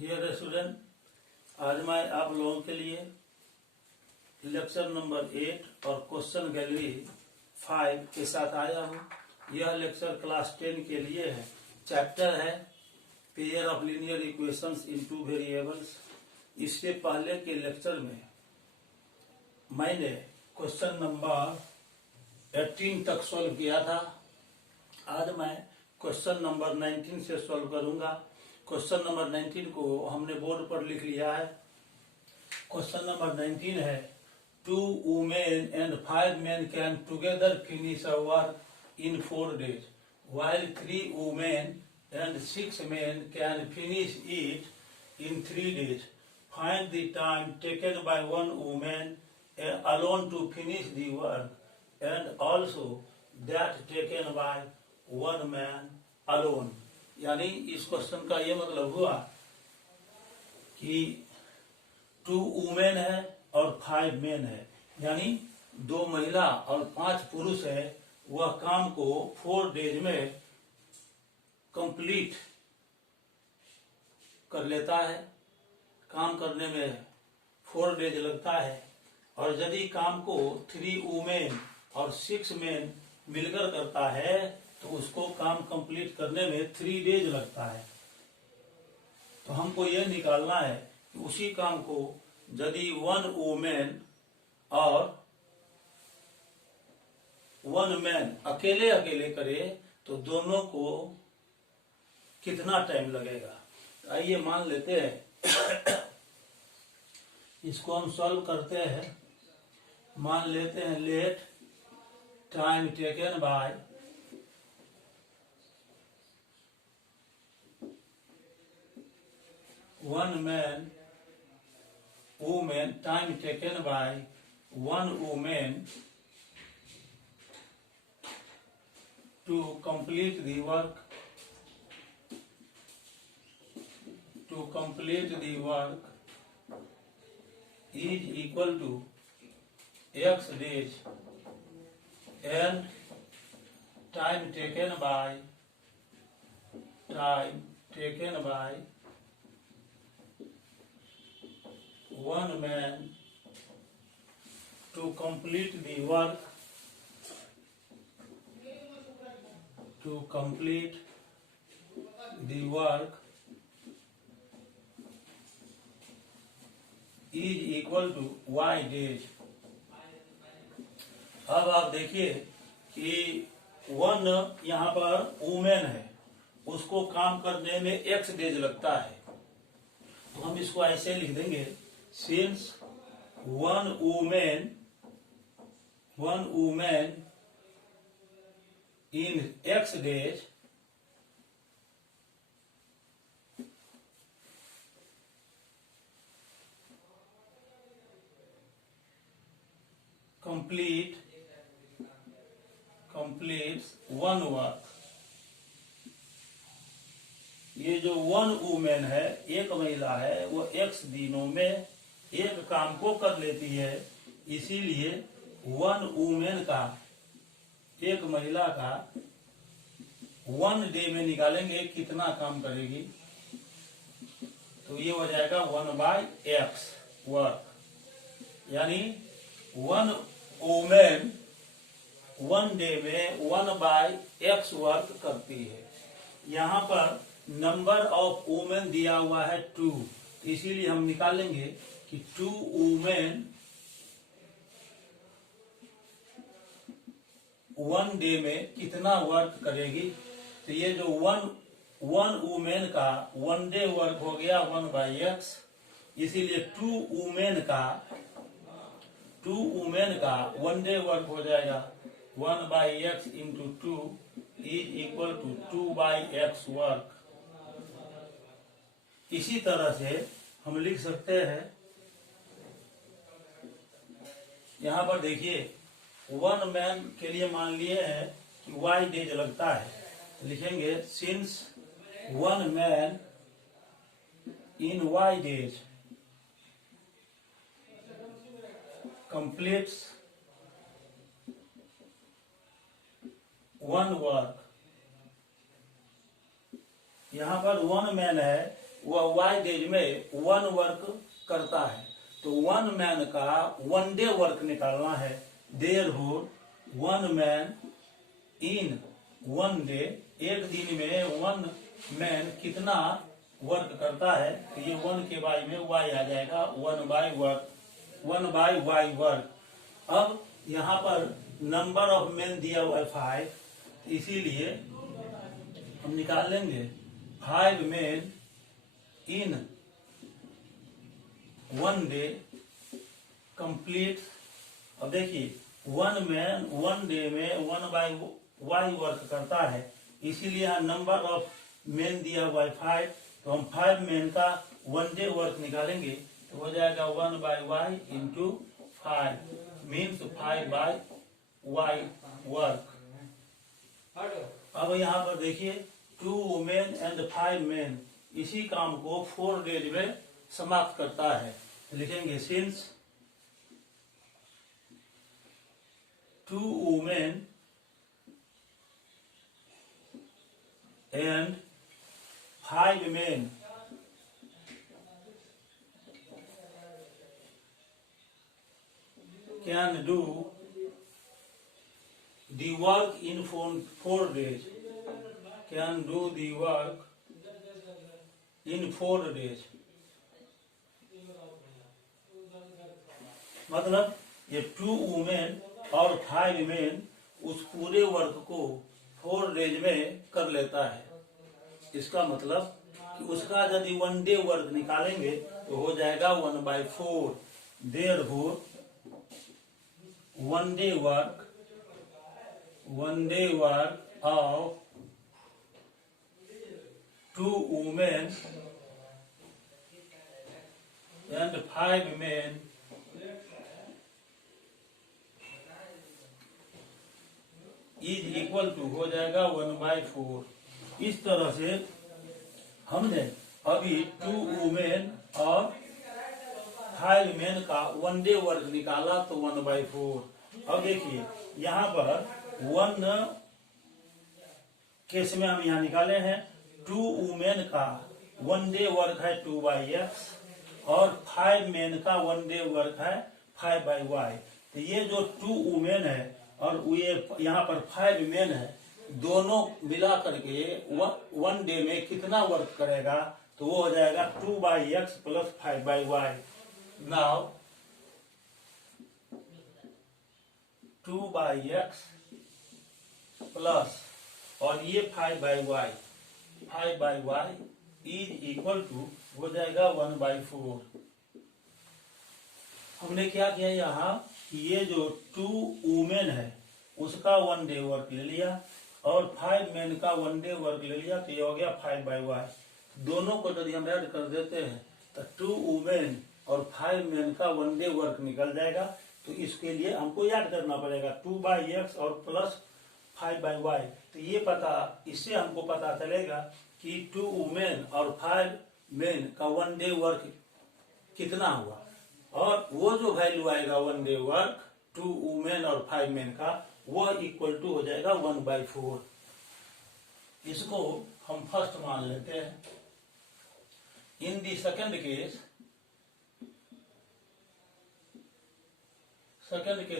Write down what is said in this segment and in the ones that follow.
Dear student, आज मैं आप लोगों के लिए लेक्चर नंबर 8 और क्वेश्चन गैलरी 5 के साथ आया हूँ। यह लेक्चर क्लास 10 के लिए है। चैप्टर है pair of linear equations in two variables. इसके पहले के लेक्चर में मैंने क्वेश्चन नंबर 18 तक सॉल्व किया था। आज मैं क्वेश्चन नंबर 19 से सॉल्व करूंगा। क्वेश्चन नंबर 19 को हमने बोर्ड पर लिख लिया है। क्वेश्चन नंबर 19 है 2 women and 5 men can together finish a work in 4 days, while 3 women and 6 men can finish it in 3 days. Find the time taken by one woman alone to finish the work, and also that taken by one man alone. यानी इस question का ये मतलब हुआ कि 2 women है और 5 main है, यानी 2 महिला और 5 पुरुष है। वह काम को 4 डेज में कंप्लीट कर लेता है। काम करने में 4 डेज लगता है। और यदि काम को 3 वुमेन और 6 मेन मिलकर करता है तो उसको काम कंप्लीट करने में 3 डेज लगता है। तो हमको यह निकालना है कि उसी काम को यदि 1 वुमेन और 1 मैन अकेले अकेले करे तो दोनों को कितना टाइम लगेगा। आइए मान लेते हैं इसको हम सॉल्व करते हैं। मान लेते हैं let time taken by one man woman, time taken by one woman to complete the work, is equal to x days, and time taken by one man to complete the work, is equal to y days। अब आप देखिए कि 1 यहाँ पर women है, उसको काम करने में x डेज लगता है। तो हम इसको ऐसे लिख देंगे, since one woman in x days completes one work। ये जो 1 वुमेन है, एक महिला है, वो x दिनों में एक काम को कर लेती है। इसीलिए 1 वुमेन का, एक महिला का 1 डे में निकालेंगे कितना काम करेगी। तो ये हो जाएगा 1/x वर्क, यानी 1 वुमेन 1 डे में 1/x वर्क करती है। यहाँ पर नंबर ऑफ वुमेन दिया हुआ है 2, इसीलिए हम निकालेंगे कि 2 वुमेन 1 डे में कितना वर्क करेगी। तो ये जो 1 वुमेन का 1 डे वर्क हो गया 1/x, इसीलिए 2 वुमेन का 1 डे वर्क हो जाएगा 1/x into 2 is equal to 2/x work. इसी तरह से हम लिख सकते हैं, यहाँ पर देखिए 1 मैन के लिए मान लिए हैं कि y डेज लगता है। तो लिखेंगे since 1 man in y days completes 1 work. यहाँ पर 1 मैन है, वह वाई डेज में 1 वर्क करता है। तो 1 मैन का 1 डे वर्क निकालना है। देयरफॉर 1 मैन इन 1 डे, एक दिन में 1 मैन कितना वर्क करता है, तो ये 1 के बाई में वाई आ जाएगा, 1 बाई वाई वर्क। अब यहाँ पर नंबर ऑफ मैन दिया हुआ है 5, इसीलिए हम निकाल लेंगे 5 मैन इन 1 डे कंप्लीट। अब देखिए 1 मैन 1 डे में 1 बाई वाई वर्क करता है, इसीलिए यहाँ नंबर ऑफ मैन दिया हुआ है 5, तो हम 5 मैन का 1 डे वर्क निकालेंगे, तो हो जाएगा 1 by y into 5 means 5 by y work. अब यहाँ पर देखिए 2 वुमेन एंड 5 मैन इसी काम को 4 डेज में समाप्त करता है। लिखेंगे since 2 women and 5 men can do the work in 4 days. Can do the work in 4 days. मतलब ये 2 वुमेन और 5 मेन उस पूरे वर्क को 4 डेज में कर लेता है। इसका मतलब कि उसका यदि 1 डे वर्क निकालेंगे तो हो जाएगा 1/4। Therefore 1 day work of 2 women and 5 men is equal to हो जाएगा 1/4। इस तरह से हमने अभी 2 वुमेन और 5 मेन का 1 डे वर्क निकाला तो 1/4। अब देखिए यहाँ पर 1 केस में हम यहाँ निकाले हैं 2 वुमेन का 1 डे वर्क है 2/x और 5 मेन का 1 डे वर्क है 5/y। तो ये जो 2 वुमेन है और ये यहाँ पर 5 मेन है, दोनों मिला करके 1 डे में कितना वर्क करेगा, तो वो हो जाएगा 2/x plus 5/y। Now 2/x plus और ये 5/y इज इक्वल टू हो जाएगा 1/4। हमने क्या किया यहाँ, ये जो 2 वुमेन है उसका 1 डे वर्क ले लिया और 5 मेन का 1 डे वर्क ले लिया, तो ये हो गया 5/y। दोनों को यदि हम ऐड कर देते हैं तो 2 वुमेन और 5 मेन का 1 डे वर्क निकल जाएगा। तो इसके लिए हमको याद करना पड़ेगा 2/x और प्लस 5/y। तो ये पता, इससे हमको पता चलेगा कि 2 वुमेन और 5 मेन का 1 डे वर्क कितना हुआ, और वो जो वैल्यू आएगा 1 डे वर्क 2 वुमेन और 5 मेन का, वह इक्वल टू हो जाएगा 1/4। इसको हम फर्स्ट मान लेते हैं। इन दी सेकेंड केस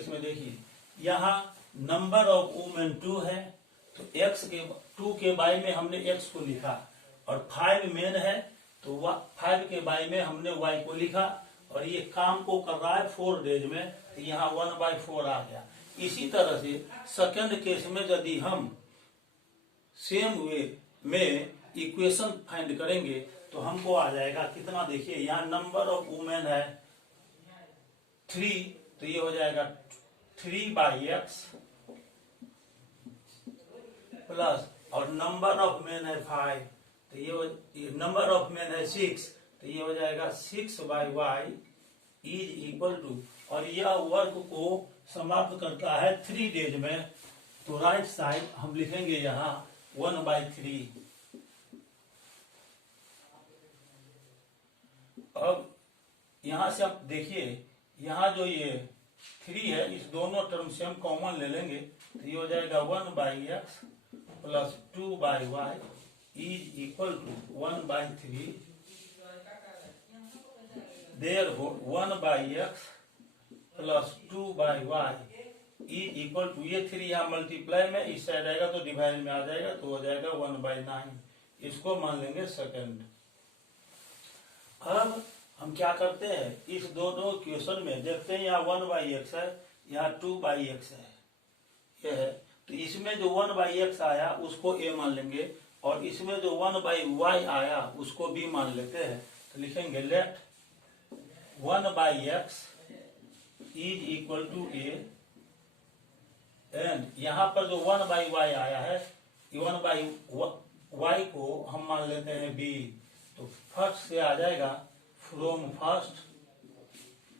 में देखिए यहाँ नंबर ऑफ वुमेन 2 है, तो x के 2 के बाई में हमने x को लिखा, और 5 मेन है तो 5 के बाई में हमने y को लिखा, और ये काम को कर रहा है 4 डेज में, तो यहाँ 1/4 आ गया। इसी तरह से सेकंड केस में यदि हम सेम वे में इक्वेशन फाइंड करेंगे तो हमको आ जाएगा कितना, देखिए यहाँ नंबर ऑफ वुमेन है 3, तो ये हो जाएगा 3/x प्लस, और नंबर ऑफ मेन है 5, तो ये नंबर ऑफ मेन है 6, तो ये हो जाएगा 6/y इज इक्वल टू, और यह वर्क को समाप्त करता है 3 डेज में, तो राइट साइड हम लिखेंगे यहाँ 1/3। अब यहाँ से आप देखिए यहाँ जो ये 3 है, इस दोनों टर्म से हम कॉमन ले लेंगे, तो ये हो जाएगा 1/x plus 2/y is equal to 1/3 therefore 1/x plus 2/y is equal to, ये 3 यहाँ मल्टीप्लाई में इस साइड आएगा तो डिवाइड में आ जाएगा, तो हो जाएगा 1/9। इसको मान लेंगे सेकंड। अब हम क्या करते हैं, इस दोनों इक्वेशन में देखते हैं, यहाँ 1/x है, यहाँ 2/x है, यह है। तो इसमें जो 1/x आया उसको a मान लेंगे, और इसमें जो 1/y आया उसको b मान लेते हैं। तो लिखेंगे let 1/x is equal to a, and यहाँ पर जो 1/y आया है, 1/y को हम मान लेते हैं b। तो फर्स्ट से आ जाएगा फ्रॉम फर्स्ट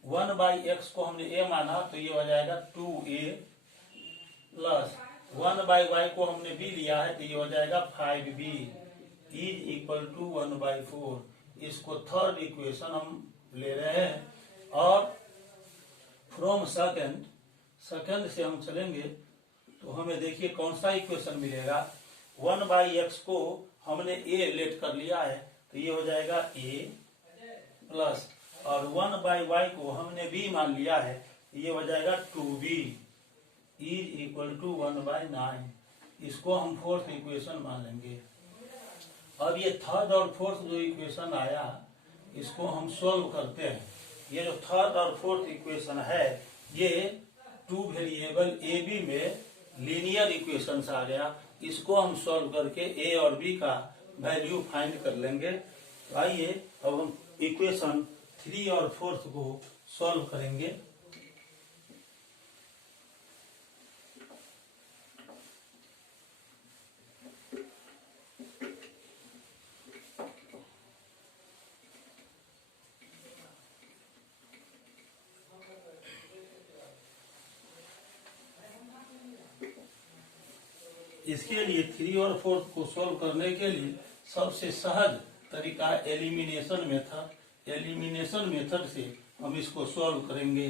1/x को हमने a माना, तो ये हो जाएगा 2a प्लस 1/y को हमने b लिया है, तो ये हो जाएगा 5b इज इक्वल टू 1/4। इसको थर्ड इक्वेशन हम ले रहे हैं। और फ्रॉम सेकंड से हम चलेंगे तो हमें देखिए कौन सा इक्वेशन मिलेगा। 1/x को हमने a लेट कर लिया है, तो ये हो जाएगा a प्लस, और 1/y को हमने b मान लिया है, ये हो जाएगा 2b इज इक्वल टू 1/9। इसको हम फोर्थ इक्वेशन मान लेंगे। अब ये थर्ड और फोर्थ जो इक्वेशन आया, इसको हम सोल्व करते हैं। ये जो थर्ड और फोर्थ इक्वेशन है, ये 2 वेरिएबल ए बी में लीनियर इक्वेशन आ गया। इसको हम सॉल्व करके ए और बी का वैल्यू फाइंड कर लेंगे। तो आइए अब हम इक्वेशन 3 और 4 को सॉल्व करेंगे। इसके लिए 3 और 4 को सॉल्व करने के लिए सबसे सहज तरीका एलिमिनेशन मेथड। एलिमिनेशन मेथड से हम इसको सॉल्व करेंगे।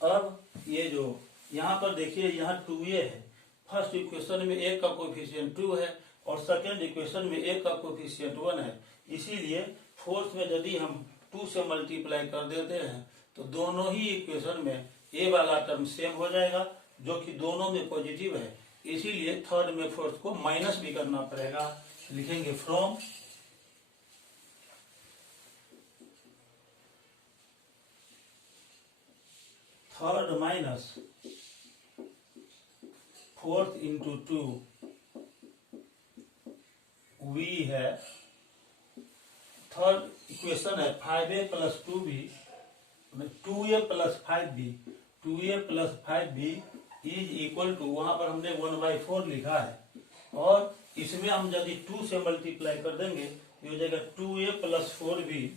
अब ये जो यहाँ पर देखिए, यहाँ 2a है। फर्स्ट इक्वेशन में a का कोफिशिएंट 2 है और सेकेंड इक्वेशन में a का कोफिशिएंट 1 है। इसीलिए फोर्थ में यदि हम 2 से मल्टीप्लाई कर देते हैं तो दोनों ही इक्वेशन में a वाला टर्म सेम हो जाएगा, जो कि दोनों में पॉजिटिव है। इसीलिए थर्ड में फोर्थ को माइनस भी करना पड़ेगा। लिखेंगे from third minus fourth into 2 we है। थर्ड इक्वेशन है 5a plus 2b 2a plus 5b 2a plus 5b is equal to, वहां पर हमने 1/4 लिखा है, और इसमें हम यदि 2 से मल्टीप्लाई कर देंगे तो हो जाएगा 2a plus 4b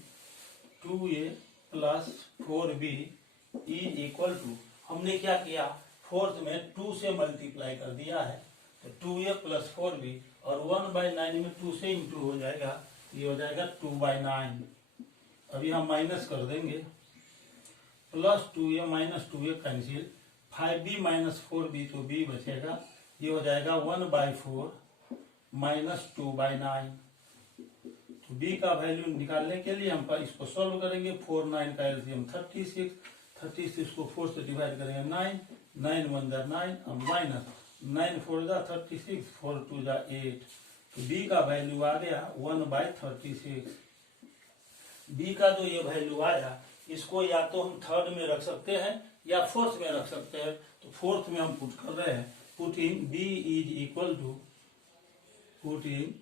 2a plus 4b is equal to, हमने क्या किया, फोर्थ में 2 से मल्टीप्लाई कर दिया है, तो 2a प्लस 4b, और 1/9 में 2 से इंटू हो जाएगा, ये हो जाएगा 2/9। अभी हम माइनस कर देंगे, plus 2a minus 2a cancel, 5b minus 4b तो b बचेगा, ये हो जाएगा 1/4 माइनस 2/9। तो b का वैल्यू निकालने के लिए हम इसको सॉल्व करेंगे। 4 9 का एलसीएम 36 को 4 से डिवाइड करेंगे 9 9 1 जा 9, अब माइनस 9 4 जा 36, 4 2 जा 8। तो b का वैल्यू आ गया 1/36। b का जो ये वैल्यू आया, इसको या तो हम थर्ड में रख सकते हैं या फोर्थ में रख सकते हैं। तो फोर्थ में हम पुट कर रहे हैं, put in b is equal to, put in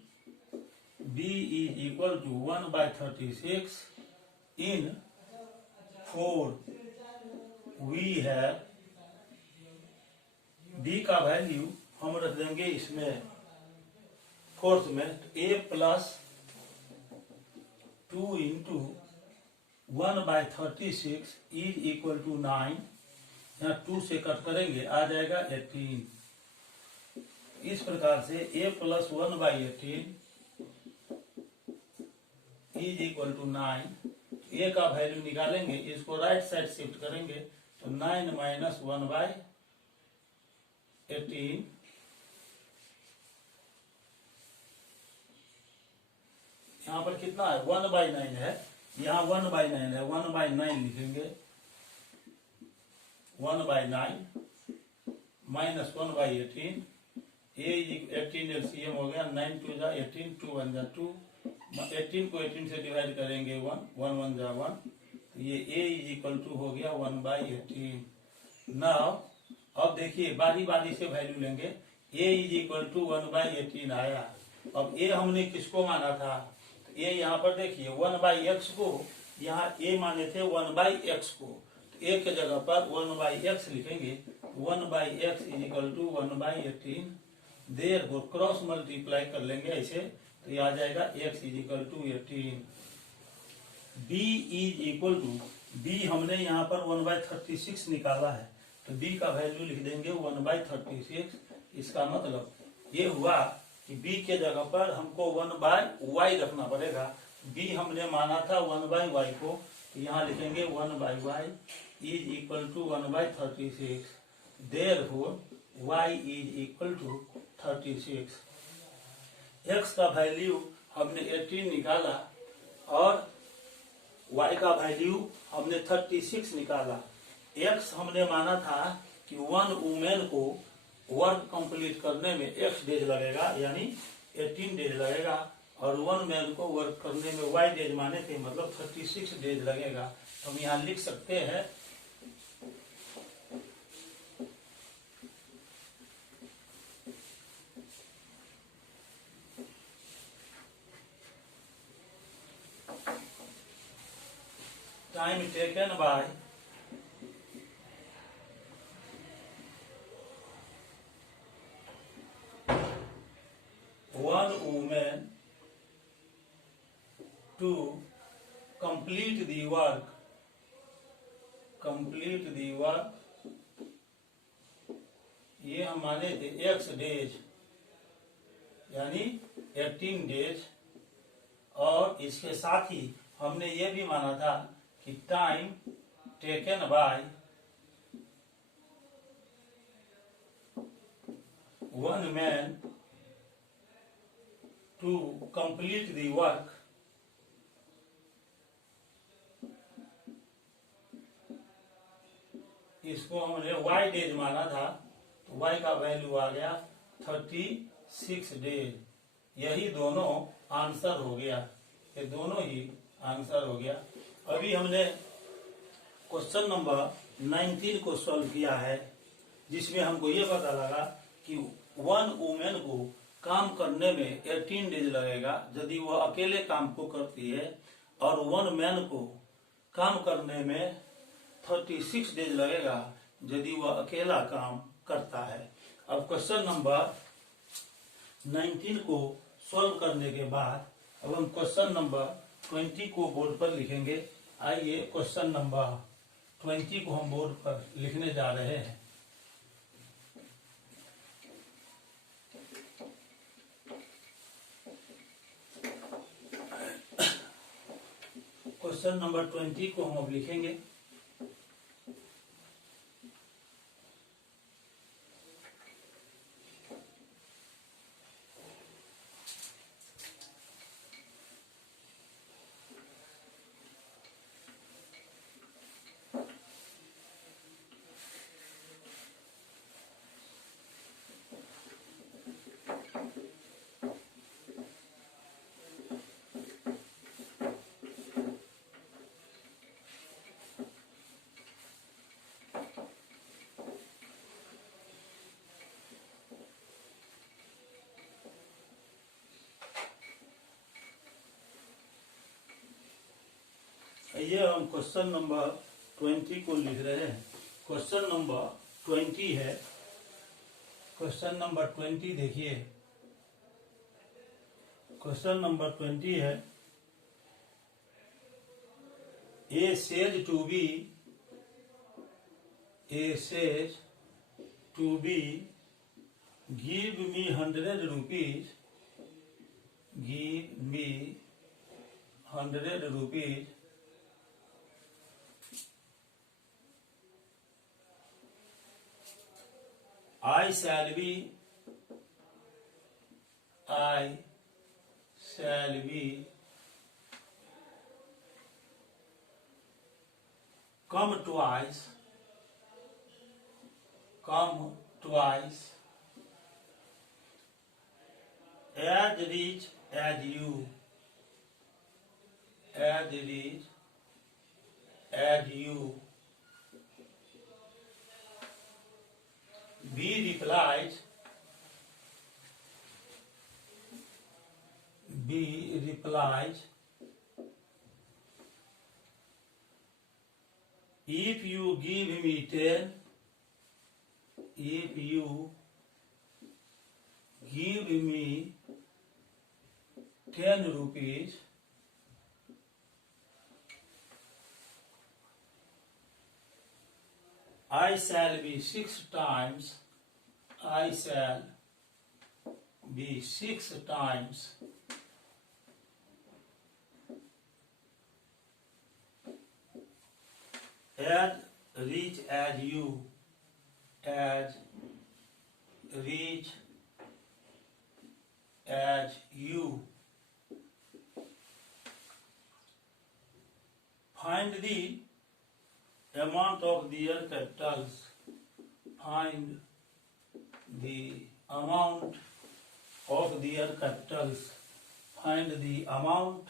b is equal to 1/36 in 4 we है। b का वैल्यू हम रख देंगे इसमें फोर्थ में, a plus 2 into 1/36 is equal to 9, यहाँ 2 से कट करेंगे आ जाएगा 18। इस प्रकार से a plus 1/18 is equal to 9। a का वैल्यू निकालेंगे, इसको राइट साइड शिफ्ट करेंगे, तो 9 माइनस 1/18 यहाँ पर कितना है 1/9 है, यहाँ 1/9 है, 1/9 लिखेंगे, 1/9 माइनस 1/18, ए 18 एलसीएम हो गया, 9 2 जा 18, 2 1 जा 2, 18 को 18 से डिवाइड करेंगे 1, 1 1 जा 1, तो ये ए इज इक्वल टू हो गया 1/18। नाउ अब देखिए बारी बारी से वैल्यू लेंगे, ए इज इक्वल टू 1/18 आया। अब ए हमने किसको माना था, तो ए यहाँ पर देखिए 1/x को, यहाँ ए माने थे 1/x को, तो ए के जगह पर 1/x लिखेंगे, 1/x is equal to 1/18। Therefore cross multiply कर लेंगे ऐसे, तो ये आ जाएगा x is equal to 18। b is equal to, b हमने यहाँ पर 1/36 निकाला है, तो b का वैल्यू लिख देंगे 1/36। इसका मतलब ये हुआ कि b के जगह पर हमको 1/y रखना पड़ेगा। b हमने माना था 1/y को, तो यहाँ लिखेंगे 1/y is equal to 1/36। Therefore y is equal to 36। x का वैल्यू हमने 18 निकाला और y का वैल्यू हमने 36 निकाला। x हमने माना था कि 1 वुमेन को वर्क कंप्लीट करने में x डेज लगेगा, यानी 18 डेज लगेगा, और 1 मैन को वर्क करने में y डेज माने थे, मतलब 36 डेज लगेगा। हम यहाँ लिख सकते हैं time taken by one woman to complete the work, ये हम माने थे x डेज यानी 18 डेज, और इसके साथ ही हमने ये भी माना था कि time taken by one man to complete the work इसको हमने y डेज माना था, तो y का वैल्यू आ गया 36 डेज। यही दोनों आंसर हो गया, ये दोनों ही आंसर हो गया। अभी हमने क्वेश्चन नंबर 19 को सॉल्व किया है, जिसमें हमको ये पता लगा कि 1 वुमेन को काम करने में 18 डेज लगेगा यदि वह अकेले काम को करती है, और 1 मैन को काम करने में 36 डेज लगेगा यदि वह अकेला काम करता है। अब क्वेश्चन नंबर 19 को सॉल्व करने के बाद अब हम क्वेश्चन नंबर 20 को बोर्ड पर लिखेंगे। आइए क्वेश्चन नंबर 20 को हम बोर्ड पर लिखने जा रहे हैं। क्वेश्चन नंबर 20 को हम अब लिखेंगे। ये हम क्वेश्चन नंबर 20 को लिख रहे हैं। क्वेश्चन नंबर 20 है। क्वेश्चन नंबर 20 देखिए, क्वेश्चन नंबर 20 है, A says to B give me 100 rupees, give me 100 rupees, I shall be come twice, as rich as you, B replies, if you give me 10, rupees, I shall be 6 times, as rich as you, Find the amount of their capitals. Find the amount of their capitals. Find the amount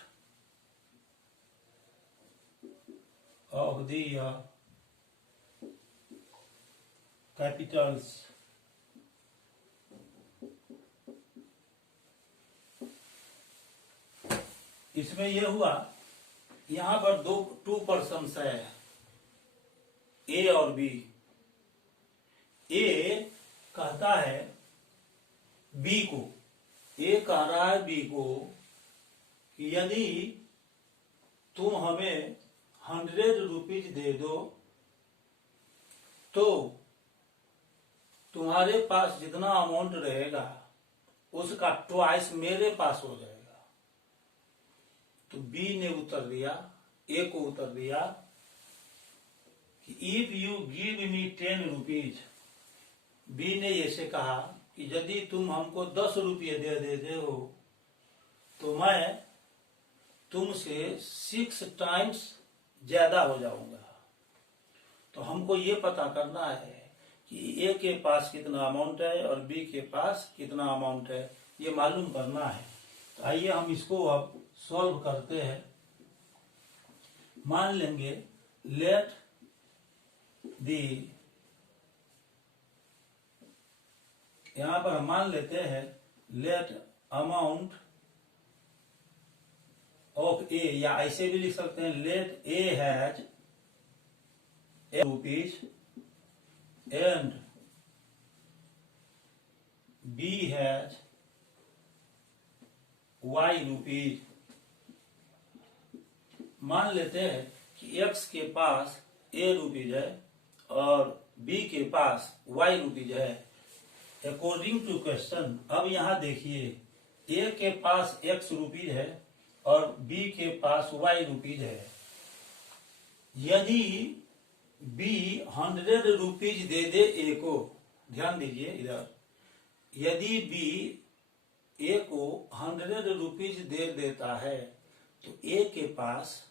of their capitals. इसमें यह हुआ, यहां पर to persons है, ए और B. ए कहता है B को, ए कह रहा है बी को कि यदि तुम हमें 100 रुपीज दे दो तो तुम्हारे पास जितना अमाउंट रहेगा उसका ट्वाइस मेरे पास हो जाएगा। तो बी ने उत्तर दिया, ए को उत्तर दिया कि if you give me 10 rupees, B ने ऐसे कहा कि यदि तुम हमको 10 रुपये दे देते हो तो मैं तुमसे 6 टाइम्स ज्यादा हो जाऊंगा। तो हमको ये पता करना है कि ए के पास कितना अमाउंट है और बी के पास कितना अमाउंट है, ये मालूम करना है। तो आइए हम इसको अब सॉल्व करते हैं। मान लेंगे लेट दी, यहां पर हम मान लेते हैं लेट अमाउंट ऑफ ए, या ऐसे भी लिख सकते हैं let A has rupees and B has y rupees. मान लेते हैं कि एक्स के पास ए रुपीज है और बी के पास वाई रुपीज है अकॉर्डिंग टू क्वेश्चन। अब यहां देखिए, ए के पास एक्स रुपीज है और बी के पास वाई रुपीज है। यदि बी 100 रुपीज दे दे ए को, ध्यान दीजिए इधर, यदि बी ए को 100 रुपीज दे देता है तो ए के पास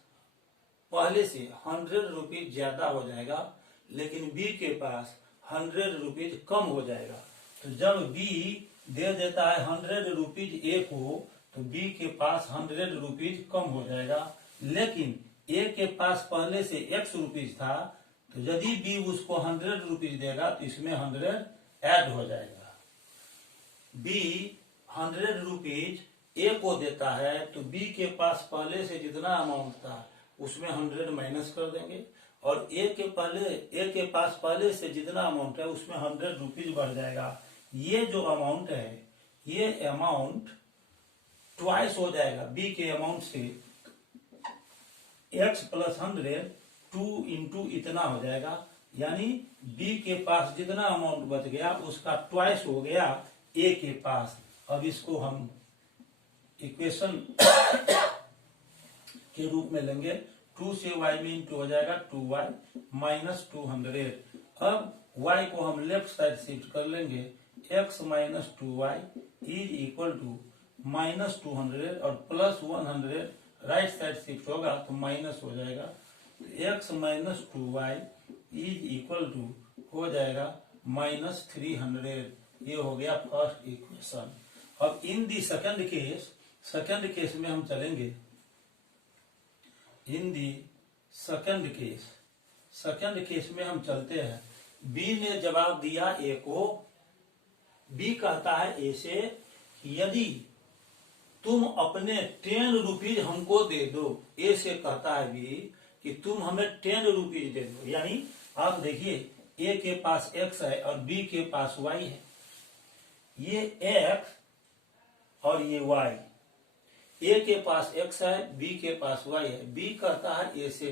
पहले से 100 रुपीज ज्यादा हो जाएगा, लेकिन बी के पास 100 रुपीज कम हो जाएगा। तो जब बी दे देता है 100 रुपीज ए को तो बी के पास 100 रुपीज कम हो जाएगा, लेकिन ए के पास पहले से x रुपीज था, तो यदि बी उसको 100 रुपीज देगा तो इसमें 100 ऐड हो जाएगा। बी 100 रुपीज ए को देता है तो बी के पास पहले से जितना अमाउंट था उसमें 100 माइनस कर देंगे, और ए के पास पहले से जितना अमाउंट है उसमें 100 रुपीज बढ़ जाएगा। ये जो अमाउंट है, ये अमाउंट ट्वाइस हो जाएगा बी के अमाउंट से। x प्लस 100 2 इंटू इतना हो जाएगा, यानी बी के पास जितना अमाउंट बच गया उसका ट्वाइस हो गया ए के पास। अब इसको हम इक्वेशन के रूप में लेंगे, 2 से y में इंटू हो जाएगा 2y माइनस 200। अब y को हम लेफ्ट साइड शिफ्ट कर लेंगे, x minus 2y is equal to minus 200 और प्लस 100 राइट साइड शिफ्ट होगा तो माइनस हो जाएगा। तो x minus 2y is equal to हो जाएगा -300। ये हो गया फर्स्ट इक्वेशन। अब इन दी सेकंड केस में हम चलेंगे। इन दी सेकंड केस में हम चलते हैं। बी ने जवाब दिया ए को। बी कहता है ए से यदि तुम अपने 10 रुपीज हमको दे दो। ए से कहता है बी कि तुम हमें 10 रुपीज दे दो। यानी आप देखिए ए के पास x है और बी के पास y है। ये x और ये y। ए के पास x है, बी के पास y है। बी कहता है ए से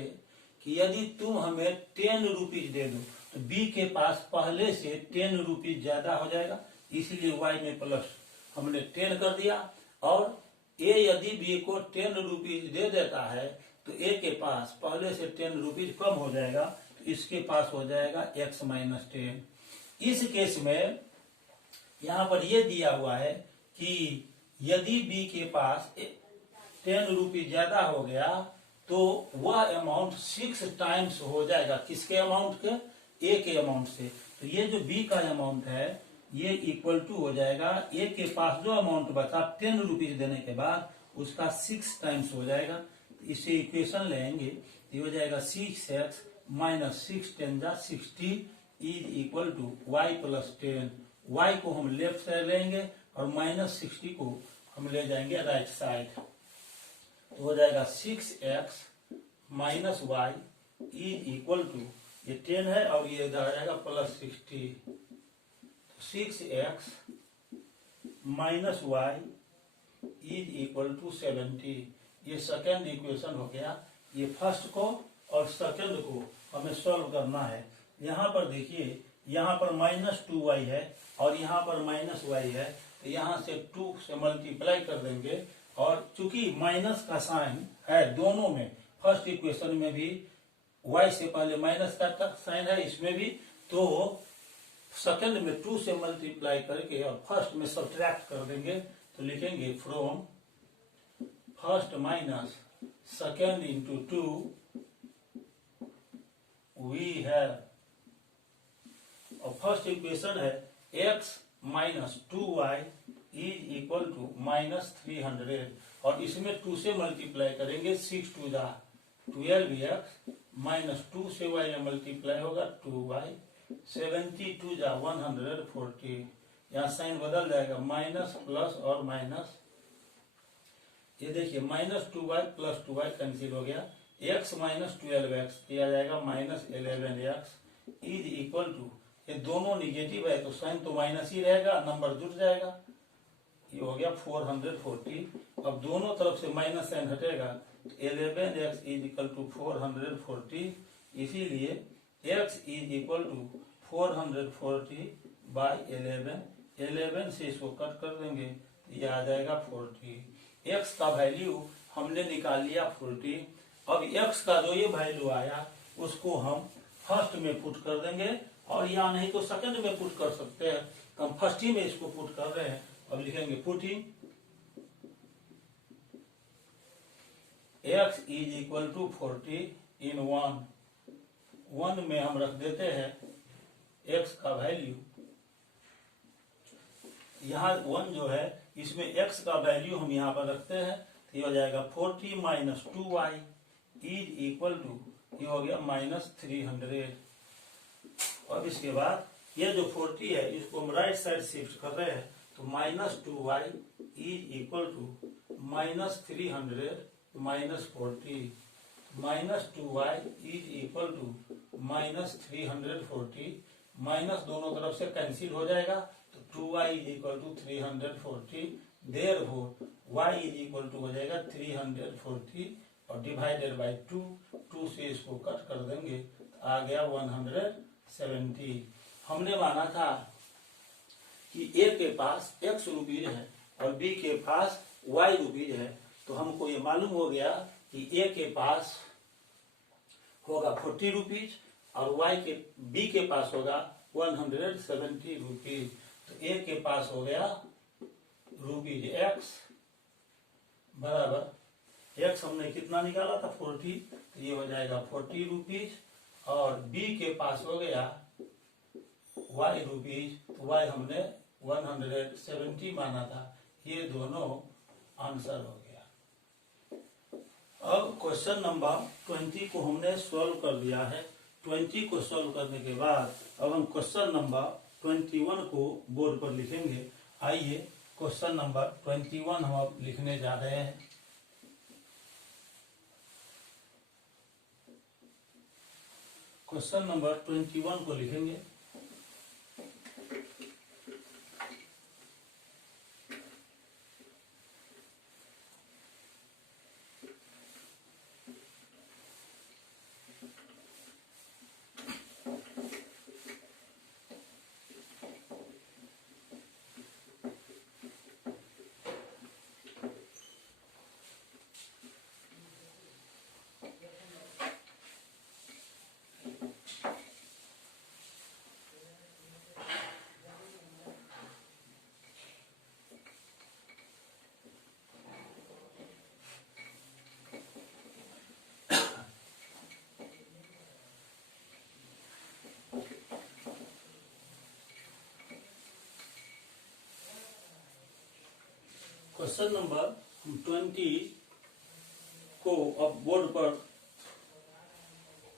कि यदि तुम हमें 10 रुपीज दे दो, तो बी के पास पहले से 10 रुपीज ज्यादा हो जाएगा, इसलिए y में प्लस हमने 10 कर दिया। और ए यदि बी को 10 रुपीज दे देता है तो ए के पास पहले से 10 रुपीज कम हो जाएगा, तो इसके पास हो जाएगा x माइनस 10। इस केस में यहाँ पर ये दिया हुआ है कि यदि बी के पास 10 रुपीज ज्यादा हो गया तो वह अमाउंट 6 टाइम्स हो जाएगा। किसके अमाउंट के? ए के अमाउंट से। तो ये जो बी का अमाउंट है ये इक्वल टू हो जाएगा ए के पास जो अमाउंट बचा 10 रुपीज देने के बाद उसका 6 टाइम्स हो जाएगा। इसे इक्वेशन लेंगे, ये हो जाएगा 6x माइनस 6 10 जा 60 is equal to y plus 10। y को हम लेफ्ट साइड लेंगे और माइनस 60 को हम ले जाएंगे राइट साइड। तो हो जाएगा 6x minus y is equal to, ये 10 है और ये इधर आ जाएगा plus 60। 6x minus y is equal to 70। ये सेकेंड इक्वेशन हो गया। ये फर्स्ट को और सेकेंड को हमें सॉल्व करना है। यहाँ पर देखिए, यहाँ पर -2y है और यहाँ पर -y है, तो यहाँ से 2 से मल्टीप्लाई कर देंगे। और चूंकि माइनस का साइन है दोनों में, फर्स्ट इक्वेशन में भी y से पहले माइनस का साइन है, इसमें भी, तो सेकंड में 2 से मल्टीप्लाई करके और फर्स्ट में सब्ट्रैक्ट कर देंगे। तो लिखेंगे from first minus second into 2 we have, और फर्स्ट इक्वेशन है x minus 2y is equal to -300। और इसमें 2 से मल्टीप्लाई करेंगे, 6 2 जा 12x माइनस 2 से y में मल्टीप्लाई होगा 2y, 72 जा 140। यहाँ साइन बदल जाएगा, माइनस प्लस और माइनस। ये देखिए -2y प्लस 2y कैंसिल हो गया। x माइनस 12x ये आ जाएगा -11x इज इक्वल टू, ये दोनों निगेटिव है तो साइन तो माइनस ही रहेगा, नंबर जुट जाएगा। ये हो गया 440। अब दोनों तरफ से माइनस साइन हटेगा, 11x इज इक्वल टू 440। इसीलिए x is equal to 440 by 11 से इसको कट कर देंगे, ये आ जाएगा 40। x का वैल्यू हमने निकाल लिया 40। अब x का जो ये वैल्यू आया उसको हम फर्स्ट में पुट कर देंगे, और या नहीं तो सेकंड में पुट कर सकते हैं। हम फर्स्ट ही में इसको पुट कर रहे हैं। अब लिखेंगे putting x is equal to 40 in 1 में हम रख देते हैं x का वैल्यू। यहाँ 1 जो है इसमें x का वैल्यू हम यहाँ पर रखते हैं, तो ये हो जाएगा 40 minus 2y is equal to, ये हो गया -300। और इसके बाद ये जो 40 है इसको हम राइट साइड शिफ्ट कर रहे हैं, तो -2y is equal to -300 -40, -2y is equal to -340। Minus दोनों तरफ से कैंसिल हो जाएगा, तो 2y is equal to 340। Therefore y is equal to हो जाएगा 340 और डिवाइडेड बाय 2 से इसको कट कर देंगे, तो आ गया 170। हमने माना था कि a के पास x रुपीज है और b के पास y रुपीज है, तो हमको ये मालूम हो गया कि a के पास होगा 40 रुपीज और b के पास होगा 170 रुपीज। तो a के पास हो गया रुपीज x बराबर एक्स हमने कितना निकाला था 40, तो ये हो जाएगा 40 रुपीज, और बी के पास हो गया वाई रुपीज, तो वाई हमने 170 माना था। ये दोनों आंसर हो गया। अब क्वेश्चन नंबर 20 को हमने सॉल्व कर दिया है। 20 को सॉल्व करने के बाद अब हम क्वेश्चन नंबर 21 को बोर्ड पर लिखेंगे। आइए क्वेश्चन नंबर 21 हम अब लिखने जा रहे हैं। क्वेश्चन नंबर 21 को लिखेंगे। क्वेश्चन नंबर 20 को अब बोर्ड पर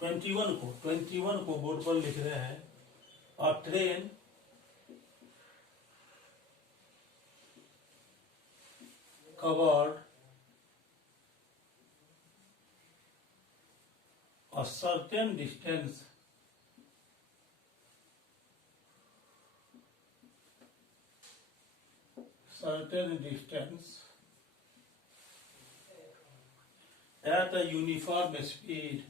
21 को बोर्ड पर लिख रहे हैं। A train covered a certain distance at a uniform speed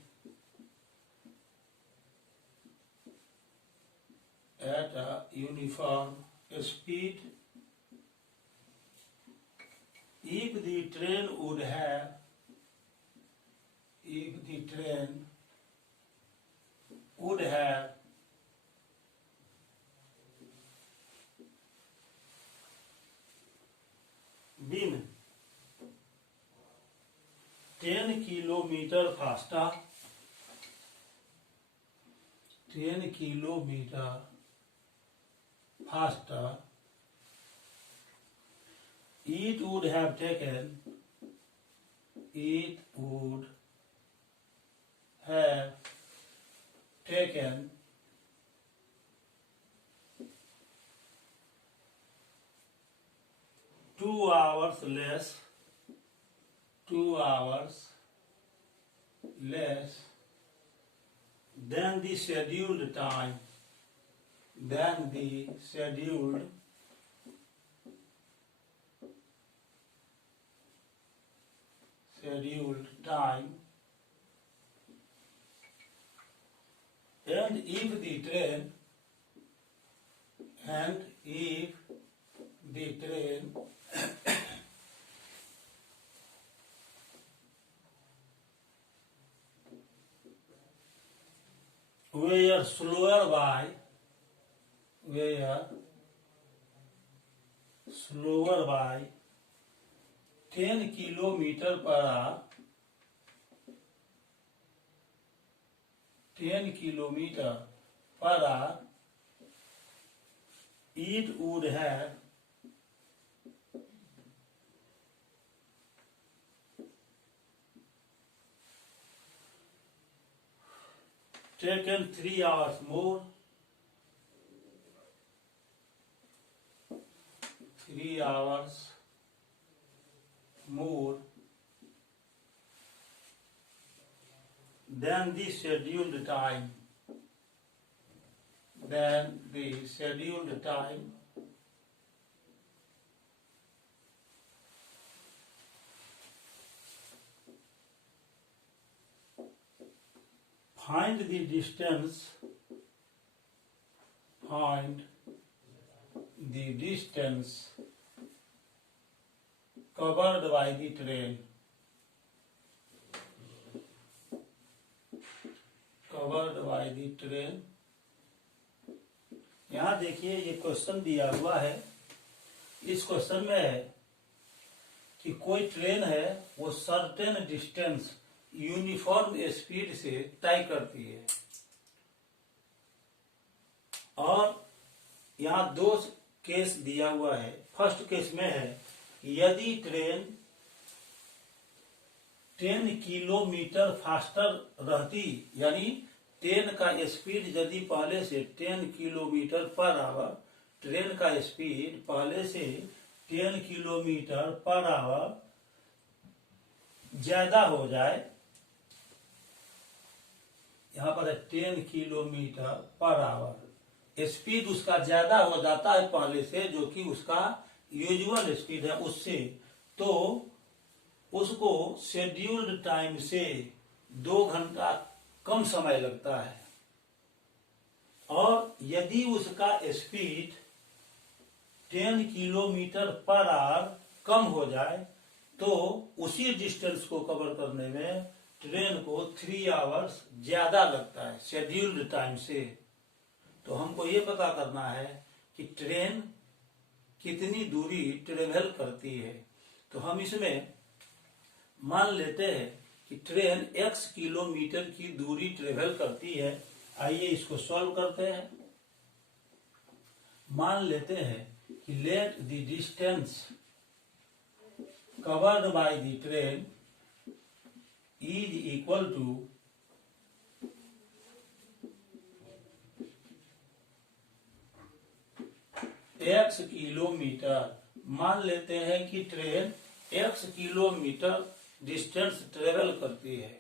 if the train would have been 10 kilometer faster, it would have taken 2 hours less than the scheduled time, and if the train were slower by 10 kilometer per hour, it would have taken 3 hours more, than the scheduled time, Find the distance covered by the train. यहाँ देखिए ये question दिया हुआ है। इस question में कि कोई ट्रेन है वो सर्टेन डिस्टेंस यूनिफॉर्म स्पीड से तय करती है, और यहाँ दो केस दिया हुआ है। फर्स्ट केस में है यदि ट्रेन 10 किलोमीटर फास्टर रहती, यानी ट्रेन का स्पीड यदि पहले से 10 किलोमीटर पर आवर, ट्रेन का स्पीड पहले से 10 किलोमीटर पर आवर ज्यादा हो जाए, यहाँ पर है 10 किलोमीटर पर आवर, स्पीड उसका ज्यादा हो जाता है पहले से, जो कि उसका यूजुअल स्पीड है उससे, तो उसको शेड्यूल्ड टाइम से 2 घंटा कम समय लगता है। और यदि उसका स्पीड 10 किलोमीटर पर आवर कम हो जाए तो उसी डिस्टेंस को कवर करने में ट्रेन को 3 आवर्स ज्यादा लगता है शेड्यूल्ड टाइम से। तो हमको ये पता करना है कि ट्रेन कितनी दूरी ट्रेवल करती है। तो हम इसमें मान लेते हैं कि ट्रेन x किलोमीटर की दूरी ट्रेवल करती है। आइए इसको सॉल्व करते हैं। मान लेते हैं कि let the distance covered by the train is equal to x kilometre. मान लेते हैं कि train x kilometre distance travel करती है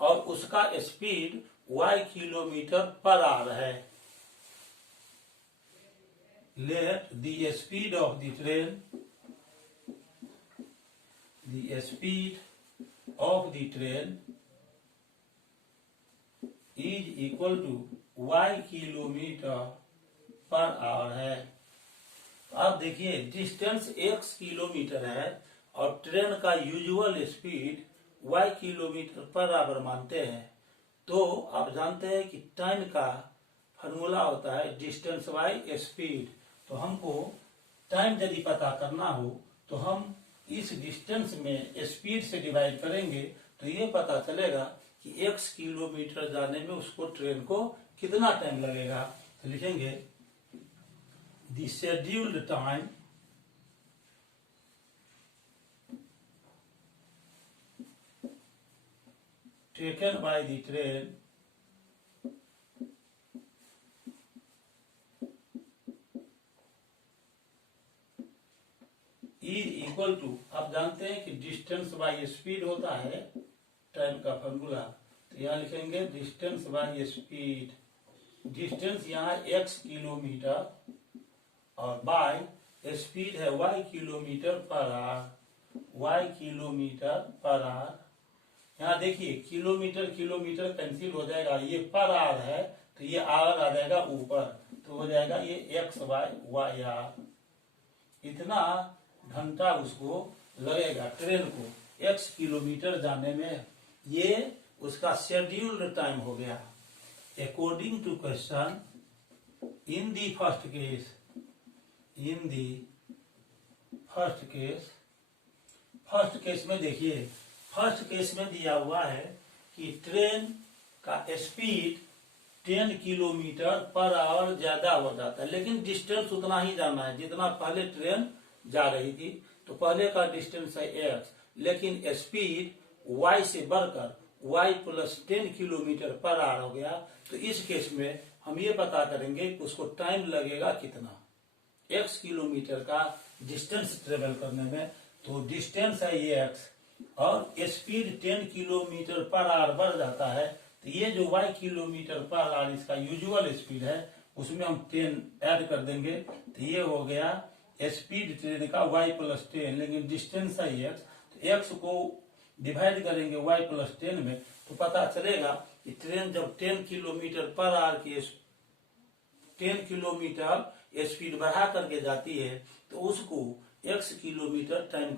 और उसका speed y kilometre per hour है। Let the speed of the train, the speed of the train is equal to y kilometre per hour है। आप देखिए डिस्टेंस x किलोमीटर है और ट्रेन का usual speed y kilometre per our मानते हैं, तो आप जानते हैं कि टाइम का फॉर्मूला होता है डिस्टेंस बाय स्पीड। तो हमको टाइम यदि पता करना हो तो हम इस डिस्टेंस में स्पीड से डिवाइड करेंगे, तो ये पता चलेगा कि x किलोमीटर जाने में उसको ट्रेन को कितना टाइम लगेगा। तो लिखेंगे the scheduled time taken by the train is equal to, आप जानते हैं कि डिस्टेंस बाय स्पीड होता है टाइम का फॉर्मूला। तो यहाँ लिखेंगे डिस्टेंस बाय स्पीड, डिस्टेंस यहाँ x किलोमीटर और बाय स्पीड है y kilometre per our, y kilometre per our. यहाँ देखिए किलोमीटर किलोमीटर कैंसिल हो जाएगा, ये पर आवर है तो ये आवर आ जाएगा ऊपर, तो हो जाएगा ये x बाय वाई आर। इतना घंटा उसको लगेगा ट्रेन को x किलोमीटर जाने में। ये उसका शेड्यूल्ड टाइम हो गया। According to question in the first case, in the first case में देखिए, फर्स्ट केस में दिया हुआ है कि ट्रेन का स्पीड 10 किलोमीटर पर आवर ज्यादा हो जाता है, लेकिन डिस्टेंस उतना ही जाना है जितना पहले ट्रेन जा रही थी। तो पहले का डिस्टेंस है x, लेकिन स्पीड y से बढ़कर y plus 10 kilometre per our हो गया। तो इस केस में हम ये पता करेंगे कि उसको टाइम लगेगा कितना x किलोमीटर का डिस्टेंस ट्रेवल करने में। तो डिस्टेंस है ये x और स्पीड 10 किलोमीटर पर आवर बढ़ जाता है, तो ये जो y किलोमीटर पर आवर इसका यूजुअल स्पीड है उसमें हम 10 ऐड कर देंगे, तो ये हो गया स्पीड ट्रेन का y प्लस 10, लेकिन डिस्टेंस है x, तो x को डिवाइड करेंगे y प्लस 10 में, तो पता चलेगा कि ट्रेन जब 10 किलोमीटर पर आवर की 10 किलोमीटर स्पीड बढ़ा करके जाती है तो उसको x किलोमीटर टाइम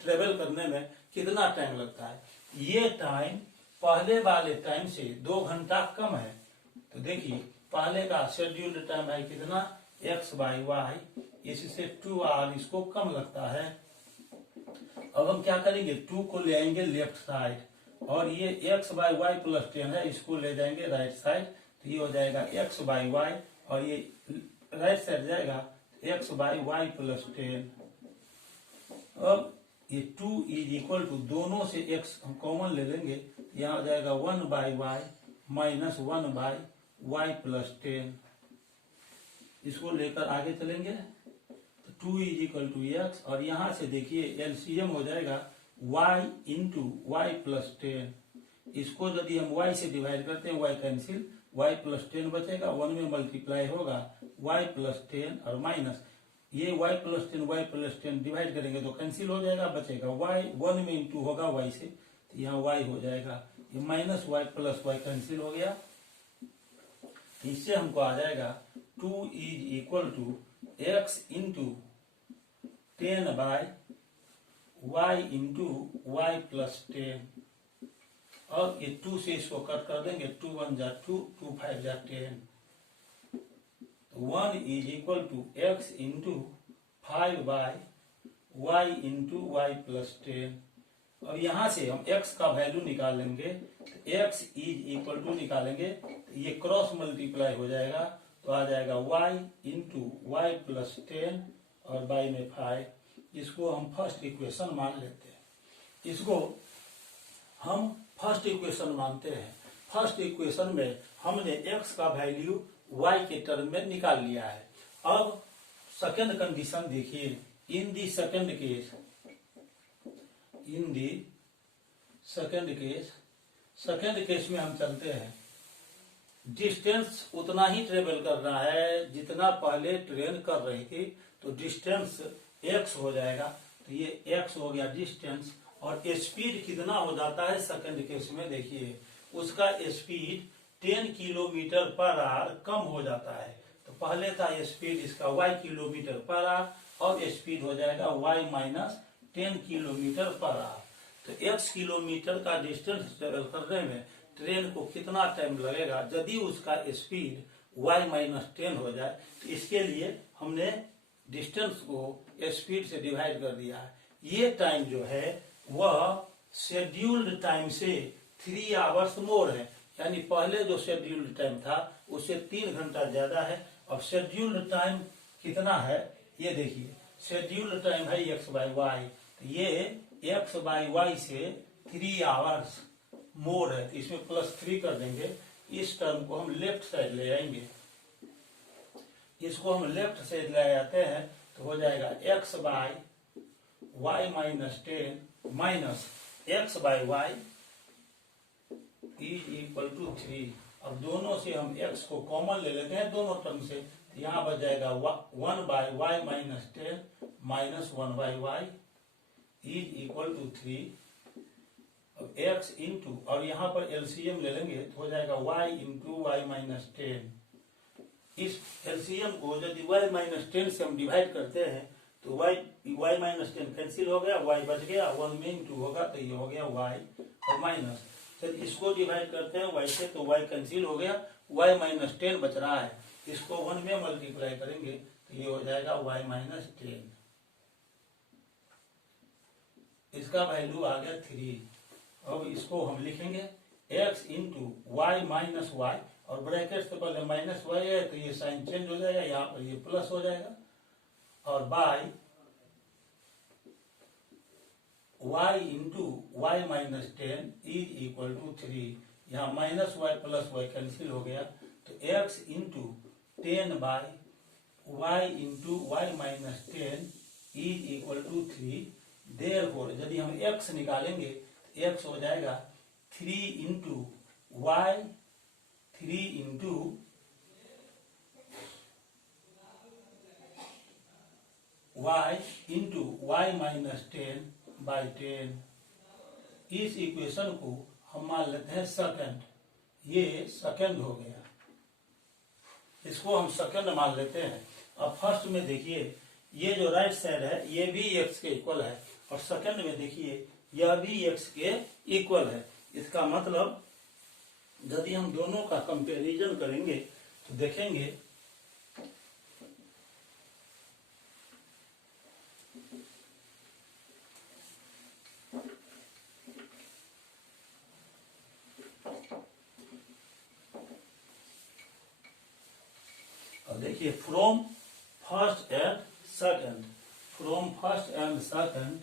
ट्रेवल करने में कितना टाइम लगता है। ये टाइम पहले वाले टाइम से 2 घंटा कम है। तो देखिए पहले का शेड्यूल्ड टाइम है कितना x बाई वाई, इससे 2 आवर इसको कम लगता है। अब हम क्या करेंगे, 2 को ले आएंगे लेफ्ट साइड, और ये x बाई वाई प्लस 10 है, इसको ले जाएंगे राइट साइड, तो ये हो जाएगा x बाई वाई, और ये राइट साइड जाएगा x बाई वाई प्लस 10। अब ये 2 इज इक्वल टू, दोनों से x हम कॉमन ले लेंगे, यहाँ हो जाएगा 1 by y minus 1 by y plus 10। इसको लेकर आगे चलेंगे तो 2 इज इक्वल टू एक्स, और यहां से देखिए एलसीएम हो जाएगा y इंटू वाई प्लस 10। इसको यदि हम y से डिवाइड करते हैं, y कैंसिल, y प्लस 10 बचेगा, 1 में मल्टीप्लाई होगा y प्लस 10, और माइनस ये y plus 10 y plus 10 divide करेंगे तो कैंसिल हो जाएगा, बचेगा y, 1 में इंटू होगा y से, तो यहाँ y हो जाएगा, ये minus y plus y cancel हो गया। इससे हमको आ जाएगा 2 is equal to x into 10 by y into y plus 10, और ये 2 से इसको कट कर देंगे, 2 1 जा 2, 2 5 जा 10, 1 is equal to x into 5 by y into y plus 10। और यहां से हम x का वैल्यू निकालेंगे, तो x इज इक्वल टू निकालेंगे, तो ये क्रॉस मल्टीप्लाई हो जाएगा, तो आ जाएगा y इंटू वाई प्लस 10 और बाई में 5। इसको हम फर्स्ट इक्वेशन मान लेते हैं, इसको हम फर्स्ट इक्वेशन मानते हैं। फर्स्ट इक्वेशन में हमने x का वैल्यू y के टर्म में निकाल लिया है। अब सेकंड कंडीशन देखिए, in the second case, in the second case में हम चलते हैं, डिस्टेंस उतना ही ट्रेवल करना है जितना पहले ट्रेन कर रही थी, तो डिस्टेंस x हो जाएगा, तो ये x हो गया डिस्टेंस, और स्पीड कितना हो जाता है सेकंड केस में, देखिए उसका स्पीड 10 किलोमीटर पर आवर कम हो जाता है। तो पहले था स्पीड इसका y किलोमीटर पर आवर, और स्पीड हो जाएगा y minus 10 kilometre per our. तो x किलोमीटर का डिस्टेंस ट्रेवल करने में ट्रेन को कितना टाइम लगेगा, यदि उसका स्पीड y माइनस 10 हो जाए, तो इसके लिए हमने डिस्टेंस को स्पीड से डिवाइड कर दिया है। ये टाइम जो है वह शेड्यूल्ड टाइम से 3 आवर्स मोर है, यानी पहले जो शेड्यूल्ड टाइम था उससे 3 घंटा ज्यादा है। अब शेड्यूल्ड टाइम कितना है ये देखिए, शेड्यूल्ड टाइम है x बाई वाई, तो ये x बाई वाई से 3 आवर्स मोर है, तो इसमें +3 कर देंगे। इस टर्म को हम लेफ्ट साइड ले आएंगे, इसको हम लेफ्ट साइड ले आते हैं, तो हो जाएगा x by y minus 10 minus x by y is equal to 3। अब दोनों से हम x को कॉमन ले लेते हैं दोनों टर्म से, तो यहाँ बच जाएगा 1 by y minus 10 minus 1 by y is equal to 3। अब x इंटू, और यहाँ पर एलसीएम ले लेंगे तो हो जाएगा y इंटू वाई माइनस 10। इस एलसीएम को यदि y माइनस 10 से हम डिवाइड करते हैं तो y माइनस 10 कैंसिल हो गया, y बच गया, 1 में इंटू होगा तो ये हो गया y, और माइनस फिर इसको डिवाइड करते हैं y से, तो y कैंसिल हो गया, y माइनस 10 बच रहा है, इसको 1 में मल्टीप्लाई करेंगे तो ये हो जाएगा y माइनस 10, इसका वैल्यू आ गया 3। अब इसको हम लिखेंगे x into y minus y, और ब्रैकेट से पहले माइनस वाई है तो ये साइन चेंज हो जाएगा, यहाँ पर ये प्लस हो जाएगा, और by y into y minus 10 is equal to 3। यहाँ minus y plus y cancel हो गया, तो x into 10 by y into y minus 10 is equal to 3। Therefore यदि हम x निकालेंगे तो x हो जाएगा 3 into y, 3 into y into y minus 10 by 10। इस इक्वेशन को हम मान लेते हैं सेकंड, ये सेकंड हो गया, इसको हम सेकंड मान लेते हैं। अब फर्स्ट में देखिए ये जो राइट साइड है ये भी x के इक्वल है, और सेकंड में देखिए यह भी x के इक्वल है। इसका मतलब यदि हम दोनों का कंपैरिजन करेंगे तो देखेंगे देखिए from first and second, from first and second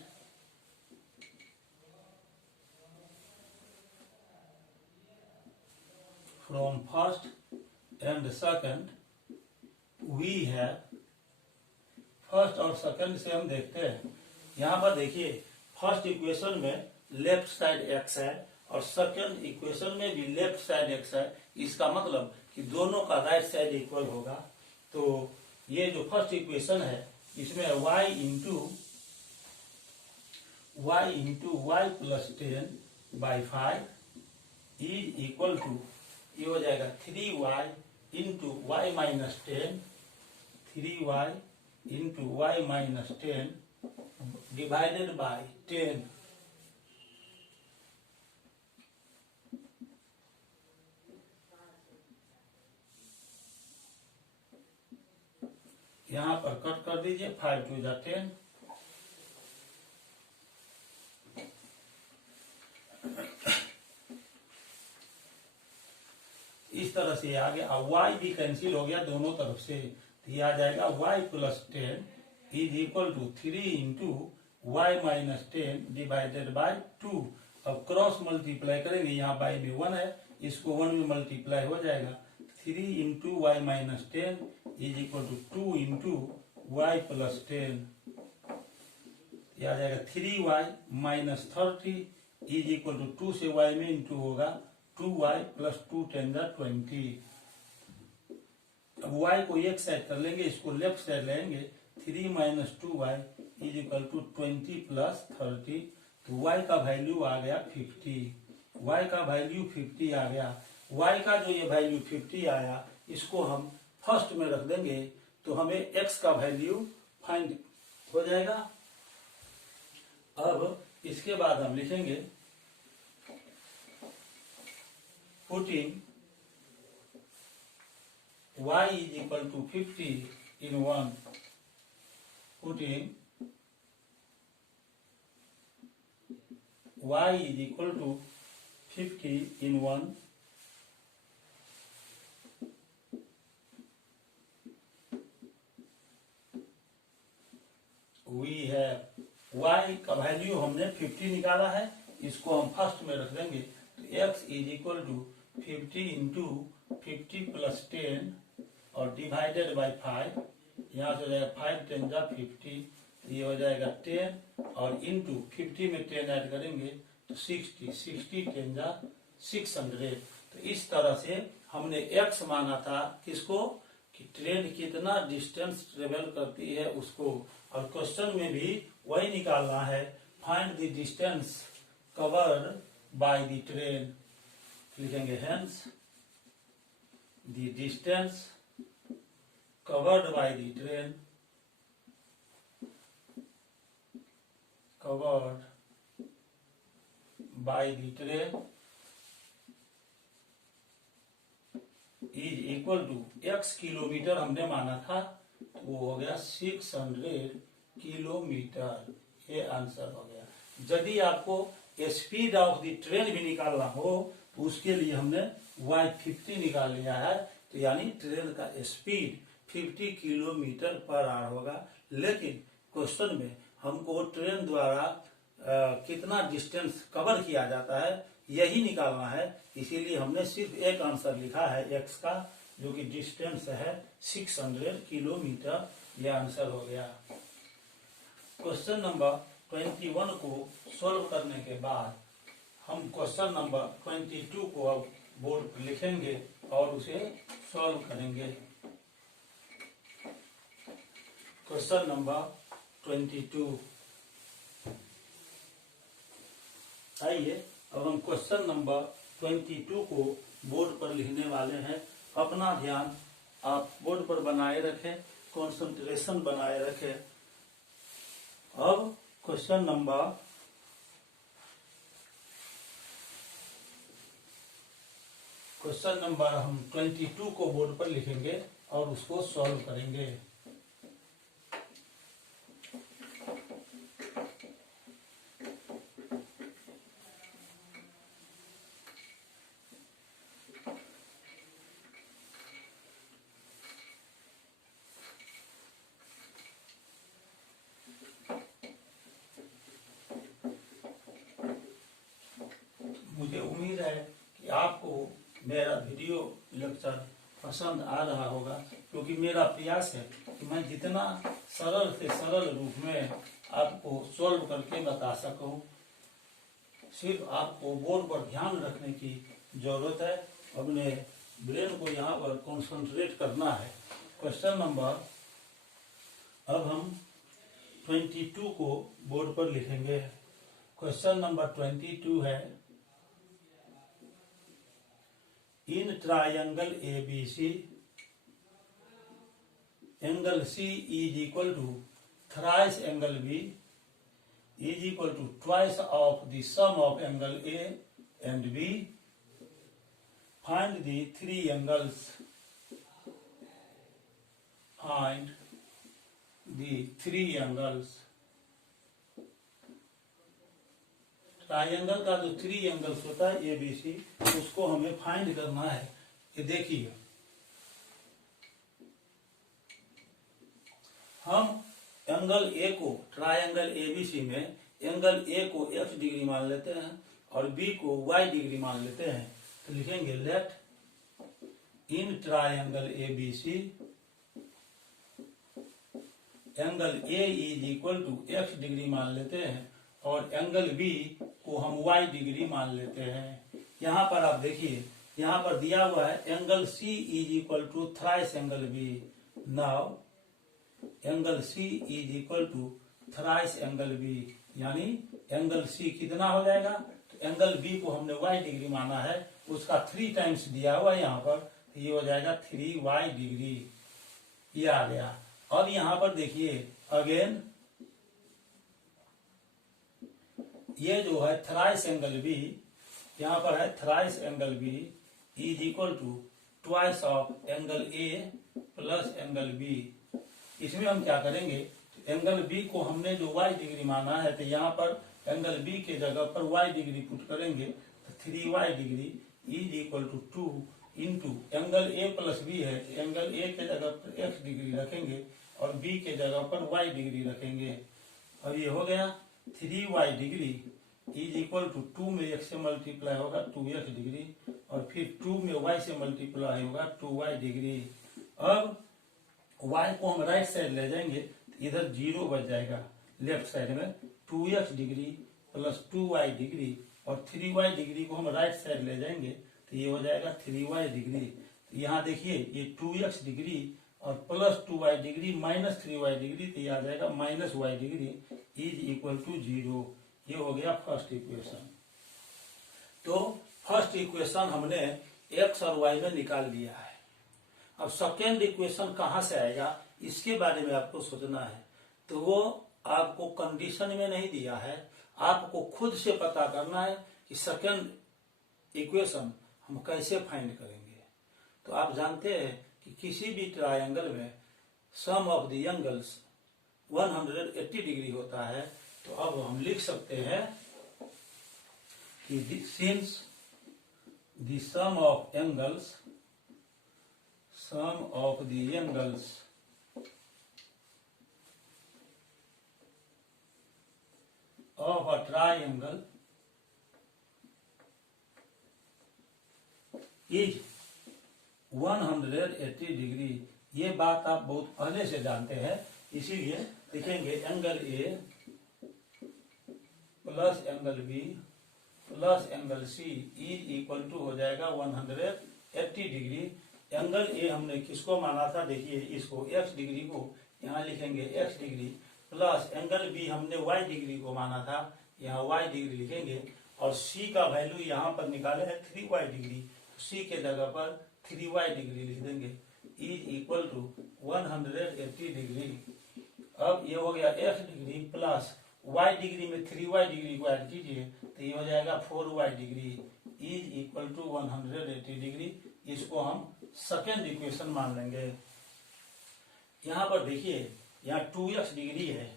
from first and second we है, फर्स्ट और सेकंड से हम देखते हैं। यहां पर देखिए फर्स्ट इक्वेशन में लेफ्ट साइड एक्स है और सेकंड इक्वेशन में भी लेफ्ट साइड एक्स है। इसका मतलब कि दोनों का राइट साइड इक्वल होगा। तो ये जो फर्स्ट इक्वेशन है इसमें y into y plus 10/5 is equal to, ये हो जाएगा 3y into y minus 10, 3y into y minus 10 divided by 10। यहां पर कट कर दीजिए, 5 2 जा 10। इस तरह से आ गया। अब y भी कैंसिल हो गया दोनों तरफ से, तो ये आ जाएगा y plus 10 is equal to 3 into y minus 10 divided by 2। अब क्रॉस मल्टीप्लाई करेंगे, यहाँ बाई में 1 है, इसको 1 में मल्टीप्लाई हो जाएगा। 3 into y minus 10 is equal to 2 into y plus 10, यह आ जाएगा 3y minus 30 is equal to 2 से y में इंटू होगा 2y प्लस 2 10 20। अब y को एक साइड कर लेंगे, इसको लेफ्ट साइड लेंगे, 3 minus 2y is equal to 20 plus 30। तो y का वैल्यू आ गया 50, y का वैल्यू 50 आ गया। y का जो ये वैल्यू 50 आया, इसको हम फर्स्ट में रख देंगे तो हमें x का वैल्यू फाइंड हो जाएगा। अब इसके बाद हम लिखेंगे putting y is equal to 50 in 1, putting y is equal to 50 in 1, we है y का वैल्यू हमने 50 निकाला है, इसको हम फर्स्ट में रख देंगे। तो x is equal to 50 into 50 plus 10 और डिवाइडेड बाई 5, यहाँ से हो जाएगा 5 10 जा 50, ये हो जाएगा 10 और इंटू 50 में 10 ऐड करेंगे तो 60, 60 10 जा 600। तो इस तरह से हमने x माना था, किसको, कि ट्रेन कितना डिस्टेंस ट्रेवल करती है उसको, और क्वेश्चन में भी वही निकालना है, find the distance covered by the train. लिखेंगे hence the distance covered by the train, covered by the train is equal to x kilometre हमने माना था, तो वो हो गया 600 किलोमीटर। ये आंसर हो गया। यदि आपको स्पीड ऑफ द ट्रेन भी निकालना हो तो उसके लिए हमने y50 निकाल लिया है, तो यानी ट्रेन का स्पीड 50 किलोमीटर पर आवर होगा। लेकिन क्वेश्चन में हमको ट्रेन द्वारा कितना डिस्टेंस कवर किया जाता है यही निकालना है, इसीलिए हमने सिर्फ एक आंसर लिखा है x का, जो कि डिस्टेंस है 600 किलोमीटर। यह आंसर हो गया। क्वेश्चन नंबर 21 को सॉल्व करने के बाद हम क्वेश्चन नंबर 22 को अब बोर्ड पर लिखेंगे और उसे सॉल्व करेंगे। क्वेश्चन नंबर 22, आइए अब हम क्वेश्चन नंबर 22 को बोर्ड पर लिखने वाले हैं। अपना ध्यान आप बोर्ड पर बनाए रखें, कंसंट्रेशन बनाए रखें। अब क्वेश्चन नंबर हम 22 को बोर्ड पर लिखेंगे और उसको सॉल्व करेंगे। मुझे उम्मीद है कि आपको मेरा वीडियो लेक्चर पसंद आ रहा होगा, क्योंकि मेरा प्रयास है कि मैं जितना सरल से सरल रूप में आपको सॉल्व करके बता सकूं। सिर्फ आपको बोर्ड पर ध्यान रखने की जरूरत है, अपने ब्रेन को यहाँ पर कंसंट्रेट करना है। क्वेश्चन नंबर, अब हम 22 को बोर्ड पर लिखेंगे। क्वेश्चन नंबर 22 है, इन triangle ABC angle C is equal to thrice angle B is equal to twice of the sum of angle A and B. Find the three angles. Find the three angles. Triangle का जो 3 angles होता है ABC, उसको हमें find करना है। ये देखिए, हम एंगल A को ट्रायंगल ABC में एंगल A को x डिग्री मान लेते हैं और B को y डिग्री मान लेते हैं। तो लिखेंगे let in triangle ABC angle A is equal to x degree मान लेते हैं और एंगल B को हम y डिग्री मान लेते हैं। यहाँ पर आप देखिए, यहाँ पर दिया हुआ है angle C is equal to thrice angle B। Now angle C is equal to thrice angle B, यानी एंगल C कितना हो जाएगा? तो एंगल B को हमने y डिग्री माना है, उसका 3 टाइम्स दिया हुआ है यहाँ पर, ये हो जाएगा 3y डिग्री। ये आ गया। अब यहाँ पर देखिए अगेन, ये जो है थ्राइस एंगल B, यहाँ पर है thrice angle B is equal to twice of angle A plus angle B। इसमें हम क्या करेंगे, एंगल B को हमने जो y डिग्री माना है, तो यहाँ पर एंगल B के जगह पर y डिग्री पुट करेंगे, तो 3y degree is equal to 2 into angle A plus B है, एंगल A के जगह पर x डिग्री रखेंगे और B के जगह पर y डिग्री रखेंगे। अब ये हो गया 3y degree is equal to 2 में x से मल्टीप्लाई होगा 2x डिग्री और फिर 2 में y से मल्टीप्लाई होगा 2y डिग्री। अब y को हम राइट साइड ले जाएंगे, तो इधर 0 बच जाएगा लेफ्ट साइड में, 2x degree plus 2y degree और 3y डिग्री को हम राइट साइड ले जाएंगे, तो ये हो जाएगा 3y डिग्री। तो यहाँ देखिए ये 2x डिग्री और plus 2y degree minus 3y degree, तो ये आ जाएगा minus y degree is equal to 0। ये हो गया फर्स्ट इक्वेशन। तो फर्स्ट इक्वेशन हमने x और y में निकाल लिया है। अब सेकेंड इक्वेशन कहाँ से आएगा, इसके बारे में आपको सोचना है। तो वो आपको कंडीशन में नहीं दिया है, आपको खुद से पता करना है कि सेकेंड इक्वेशन हम कैसे फाइंड करेंगे। तो आप जानते हैं कि किसी भी ट्रायंगल में sum of the angles 180 degree होता है। तो अब हम लिख सकते हैं कि since the sum of angles of a triangle is 180 degree. ये बात आप बहुत पहले से जानते हैं, इसीलिए लिखेंगे angle A plus angle B plus angle C is equal to हो जाएगा 180 डिग्री। एंगल A हमने किसको माना था, देखिए इसको x डिग्री को यहाँ लिखेंगे x degree plus angle B हमने y डिग्री को माना था, यहाँ y डिग्री लिखेंगे और C का वैल्यू यहाँ पर निकाले है 3y डिग्री, तो C के जगह पर 3y डिग्री लिख देंगे इज इक्वल टू 180 डिग्री। अब ये हो गया x degree plus y degree में 3y डिग्री को ऐड कीजिए, तो ये हो जाएगा 4y degree is equal to 180 degree. इसको हम सेकेंड इक्वेशन मान लेंगे। यहाँ पर देखिए यहाँ 2x डिग्री है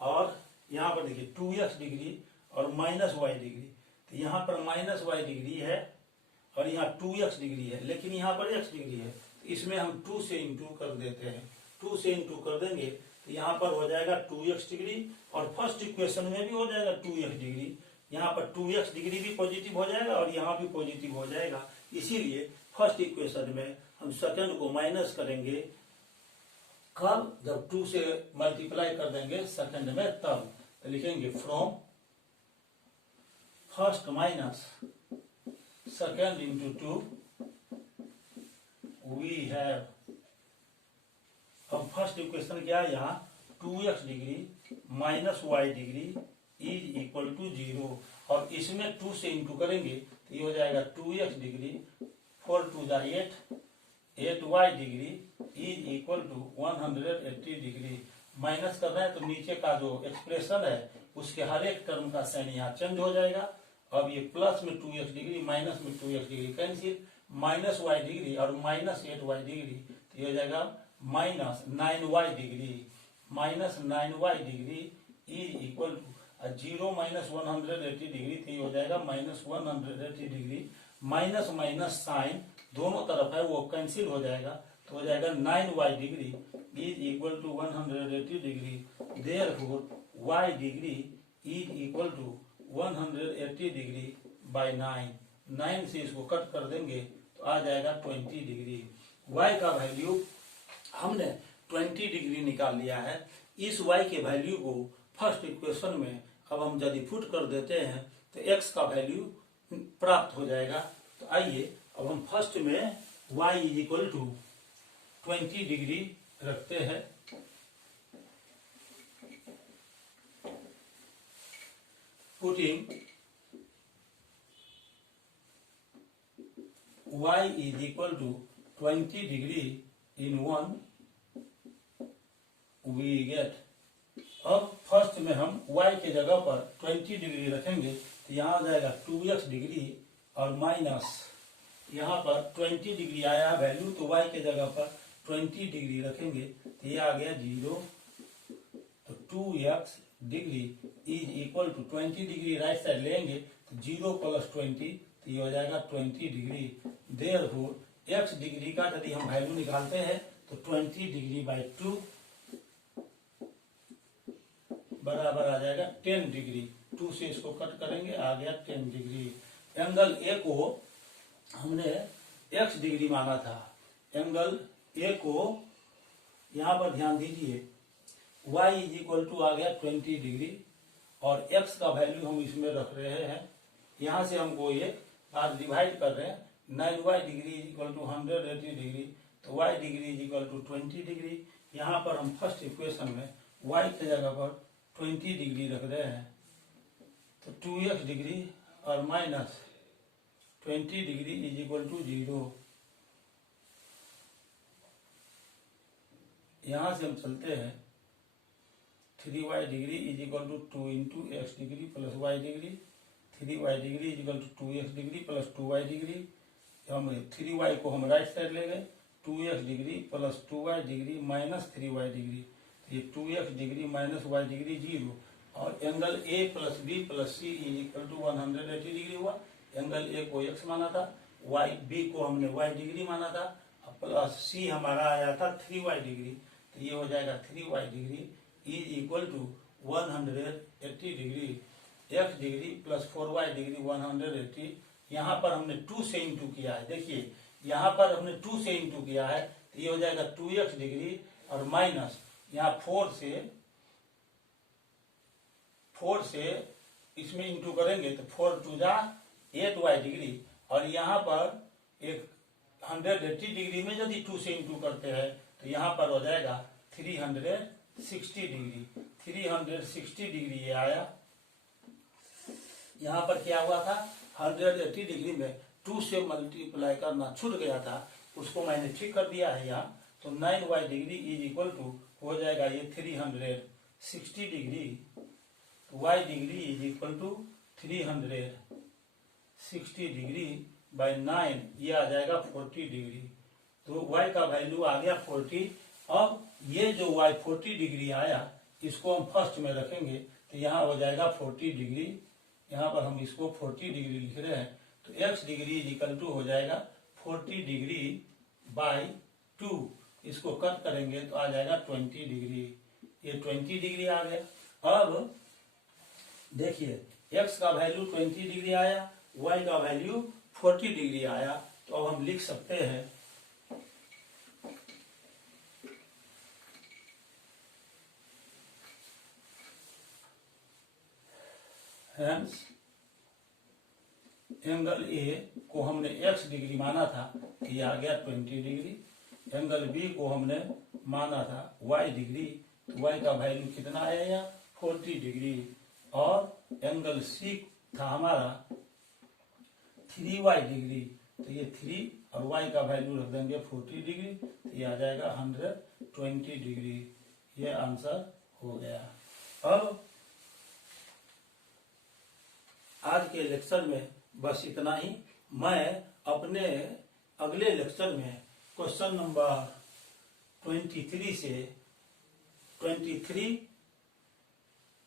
और यहाँ पर देखिए 2x डिग्री और माइनस y डिग्री, तो यहाँ पर माइनस y डिग्री है और यहाँ 2x डिग्री है, लेकिन यहाँ पर x डिग्री है, तो इसमें हम 2 से इंटू कर देते हैं। 2 से इंटू कर देंगे तो यहाँ पर हो जाएगा 2x डिग्री और फर्स्ट इक्वेशन में भी हो जाएगा 2x डिग्री, यहाँ पर 2x डिग्री भी पॉजिटिव हो जाएगा और यहाँ भी पॉजिटिव हो जाएगा। इसीलिए फर्स्ट इक्वेशन में हम सेकंड को माइनस करेंगे कब, जब 2 से मल्टीप्लाई कर देंगे सेकंड में तब। तो लिखेंगे from first minus second into 2 we have, अब फर्स्ट इक्वेशन क्या है यहाँ 2x degree minus y degree is equal to 0, और इसमें 2 से इंटू करेंगे तो ये हो जाएगा 2x डिग्री 4 2 जा 8y degree is equal to 180 degree. माइनस कर रहे हैं तो नीचे का जो एक्सप्रेशन है उसके हर एक टर्म का साइन यहाँ चेंज हो जाएगा। अब ये प्लस में 2x डिग्री माइनस में 2x degree cancel, minus y degree और माइनस 8y डिग्री, तो ये हो जाएगा minus 9y degree, minus 9y degree is equal to 0 minus 180 degree, तो ये हो जाएगा minus 180 degree. Minus minus sign दोनों तरफ है वो कैंसिल हो जाएगा, तो हो जाएगा 9y degree is equal to 180 degree. Therefore y degree is equal to 180 degree by 9 से इसको कट कर देंगे तो आ जाएगा 20 डिग्री। y का वैल्यू हमने 20 डिग्री निकाल लिया है। इस y के वैल्यू को फर्स्ट इक्वेशन में अब हम यदि पुट कर देते हैं तो x का वैल्यू प्राप्त हो जाएगा। तो आइए अब हम फर्स्ट में y is equal to 20 degree रखते हैं। Putting y is equal to 20 degree in 1 we get, अब फर्स्ट में हम y के जगह पर 20 डिग्री रखेंगे तो यहाँ आ जाएगा 2x डिग्री और माइनस यहाँ पर 20 डिग्री आया वैल्यू, तो y के जगह पर 20 डिग्री रखेंगे तो ये आ गया 0, तो 2x degree is equal to 20 degree right side लेंगे तो 0 प्लस 20, तो ये हो जाएगा 20 डिग्री। देयरफॉर x डिग्री का यदि हम वैल्यू निकालते हैं तो 20 डिग्री बाई 2 बराबर आ जाएगा 10 डिग्री। 2 से इसको कट करेंगे आ गया 10 डिग्री। एंगल ए को हमने x डिग्री माना था, एंगल ए को यहाँ पर ध्यान दीजिए y इज इक्वल टू आ गया 20 डिग्री और x का वैल्यू हम इसमें रख रहे हैं। यहाँ से हमको ये बात डिवाइड कर रहे हैं, 9y degree is equal to 180 degree, तो y degree is equal to 20 degree. यहाँ पर हम फर्स्ट इक्वेशन में y के जगह पर 20 डिग्री रख रहे हैं, तो 2x डिग्री और minus 20 degree is equal to 0। यहाँ से हम चलते हैं 3y degree is equal to 2 into x degree plus y degree, 3y degree is equal to 2x degree plus 2y degree. हम 3y को हम राइट साइड ले गए, 2x degree plus 2y degree minus 3y degree, ये 2x degree minus y degree 0, और angle a plus b plus c is equal to 180 degree हुआ। Angle a को x माना था, b को हमने y डिग्री माना था, प्लस c हमारा आया था 3y डिग्री, तो ये हो जाएगा 3y degree is equal to 180 degree. x degree plus 4y degree 180, यहाँ पर हमने 2 से इंटू किया है, देखिए यहाँ पर हमने 2 से इंटू किया है तो ये हो जाएगा 2x डिग्री और माइनस यहाँ 4 से इसमें इंटू करेंगे तो 4 2 जा 8y डिग्री, और यहाँ पर एक 180 डिग्री में यदि 2 से इंटू करते हैं तो यहाँ पर हो जाएगा 360 डिग्री। 360 डिग्री ये आया। यहाँ पर क्या हुआ था, 180 डिग्री में 2 से मल्टीप्लाई करना छूट गया था, उसको मैंने ठीक कर दिया है यहाँ, तो 9y degree is equal to हो जाएगा ये 360 डिग्री, तो y degree is equal to 360 degree by 9, ये आ जाएगा 40 डिग्री। तो y का वैल्यू आ गया 40। अब ये जो y 40 डिग्री आया इसको हम फर्स्ट में रखेंगे तो यहाँ हो जाएगा 40 डिग्री, यहाँ पर हम इसको 40 डिग्री लिख रहे हैं, तो x degree is equal to हो जाएगा 40 डिग्री बाई 2, इसको कट करेंगे तो आ जाएगा 20 डिग्री, ये 20 डिग्री आ गया। अब देखिए x का वैल्यू 20 डिग्री आया, y का वैल्यू 40 डिग्री आया। तो अब हम लिख सकते हैं हेंस एंगल ए को हमने x डिग्री माना था, ये आ गया 20 डिग्री। एंगल बी को हमने माना था y डिग्री, तो y का वैल्यू कितना आया 40 डिग्री। और एंगल सी था हमारा 3y डिग्री, तो ये 3 और y का वैल्यू रख देंगे 40 डिग्री, तो ये आ जाएगा 120 डिग्री। ये आंसर हो गया। अब आज के लेक्चर में बस इतना ही। मैं अपने अगले लेक्चर में क्वेश्चन नंबर 23 से 23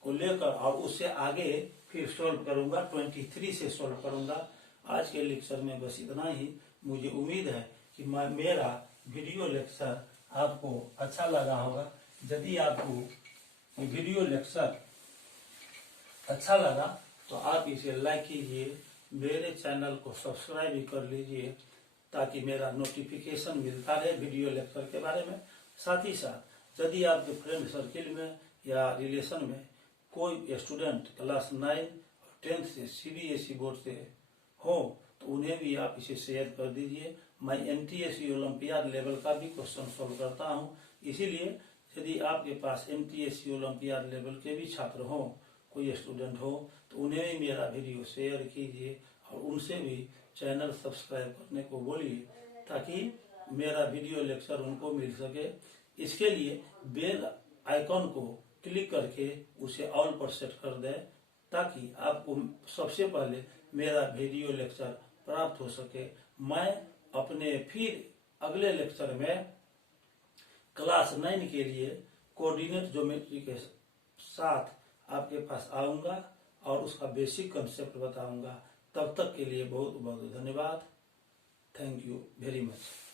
को लेकर और उससे आगे फिर सॉल्व करूंगा, 23 से सॉल्व करूंगा। आज के लेक्चर में बस इतना ही। मुझे उम्मीद है कि मेरा वीडियो लेक्चर आपको अच्छा लगा होगा। यदि आपको ये वीडियो लेक्चर अच्छा लगा तो आप इसे लाइक कीजिए, मेरे चैनल को सब्सक्राइब भी कर लीजिए ताकि मेरा नोटिफिकेशन मिलता रहे वीडियो लेक्चर के बारे में। साथ ही साथ यदि आपके फ्रेंड सर्किल में या रिलेशन में कोई स्टूडेंट क्लास 9 और 10th से CBSE बोर्ड से हो तो उन्हें भी आप इसे शेयर कर दीजिए। मैं MTSE ओलंपियाड लेवल का भी क्वेश्चन सॉल्व करता हूं, इसीलिए यदि आपके पास MTSE ओलंपियाड लेवल के भी छात्र हो, कोई स्टूडेंट हो, तो उन्हें भी मेरा वीडियो शेयर कीजिए और उनसे भी चैनल सब्सक्राइब करने को बोलिए ताकि मेरा वीडियो लेक्चर उनको मिल सके। इसके लिए बेल आइकॉन को क्लिक करके उसे ऑल पर सेट कर दें ताकि आपको सबसे पहले मेरा वीडियो लेक्चर प्राप्त हो सके। मैं अपने फिर अगले लेक्चर में क्लास 9 के लिए कोऑर्डिनेट ज्योमेट्री के साथ आपके पास आऊंगा और उसका बेसिक कंसेप्ट बताऊंगा। तब तक के लिए बहुत बहुत धन्यवाद। Thank you very much.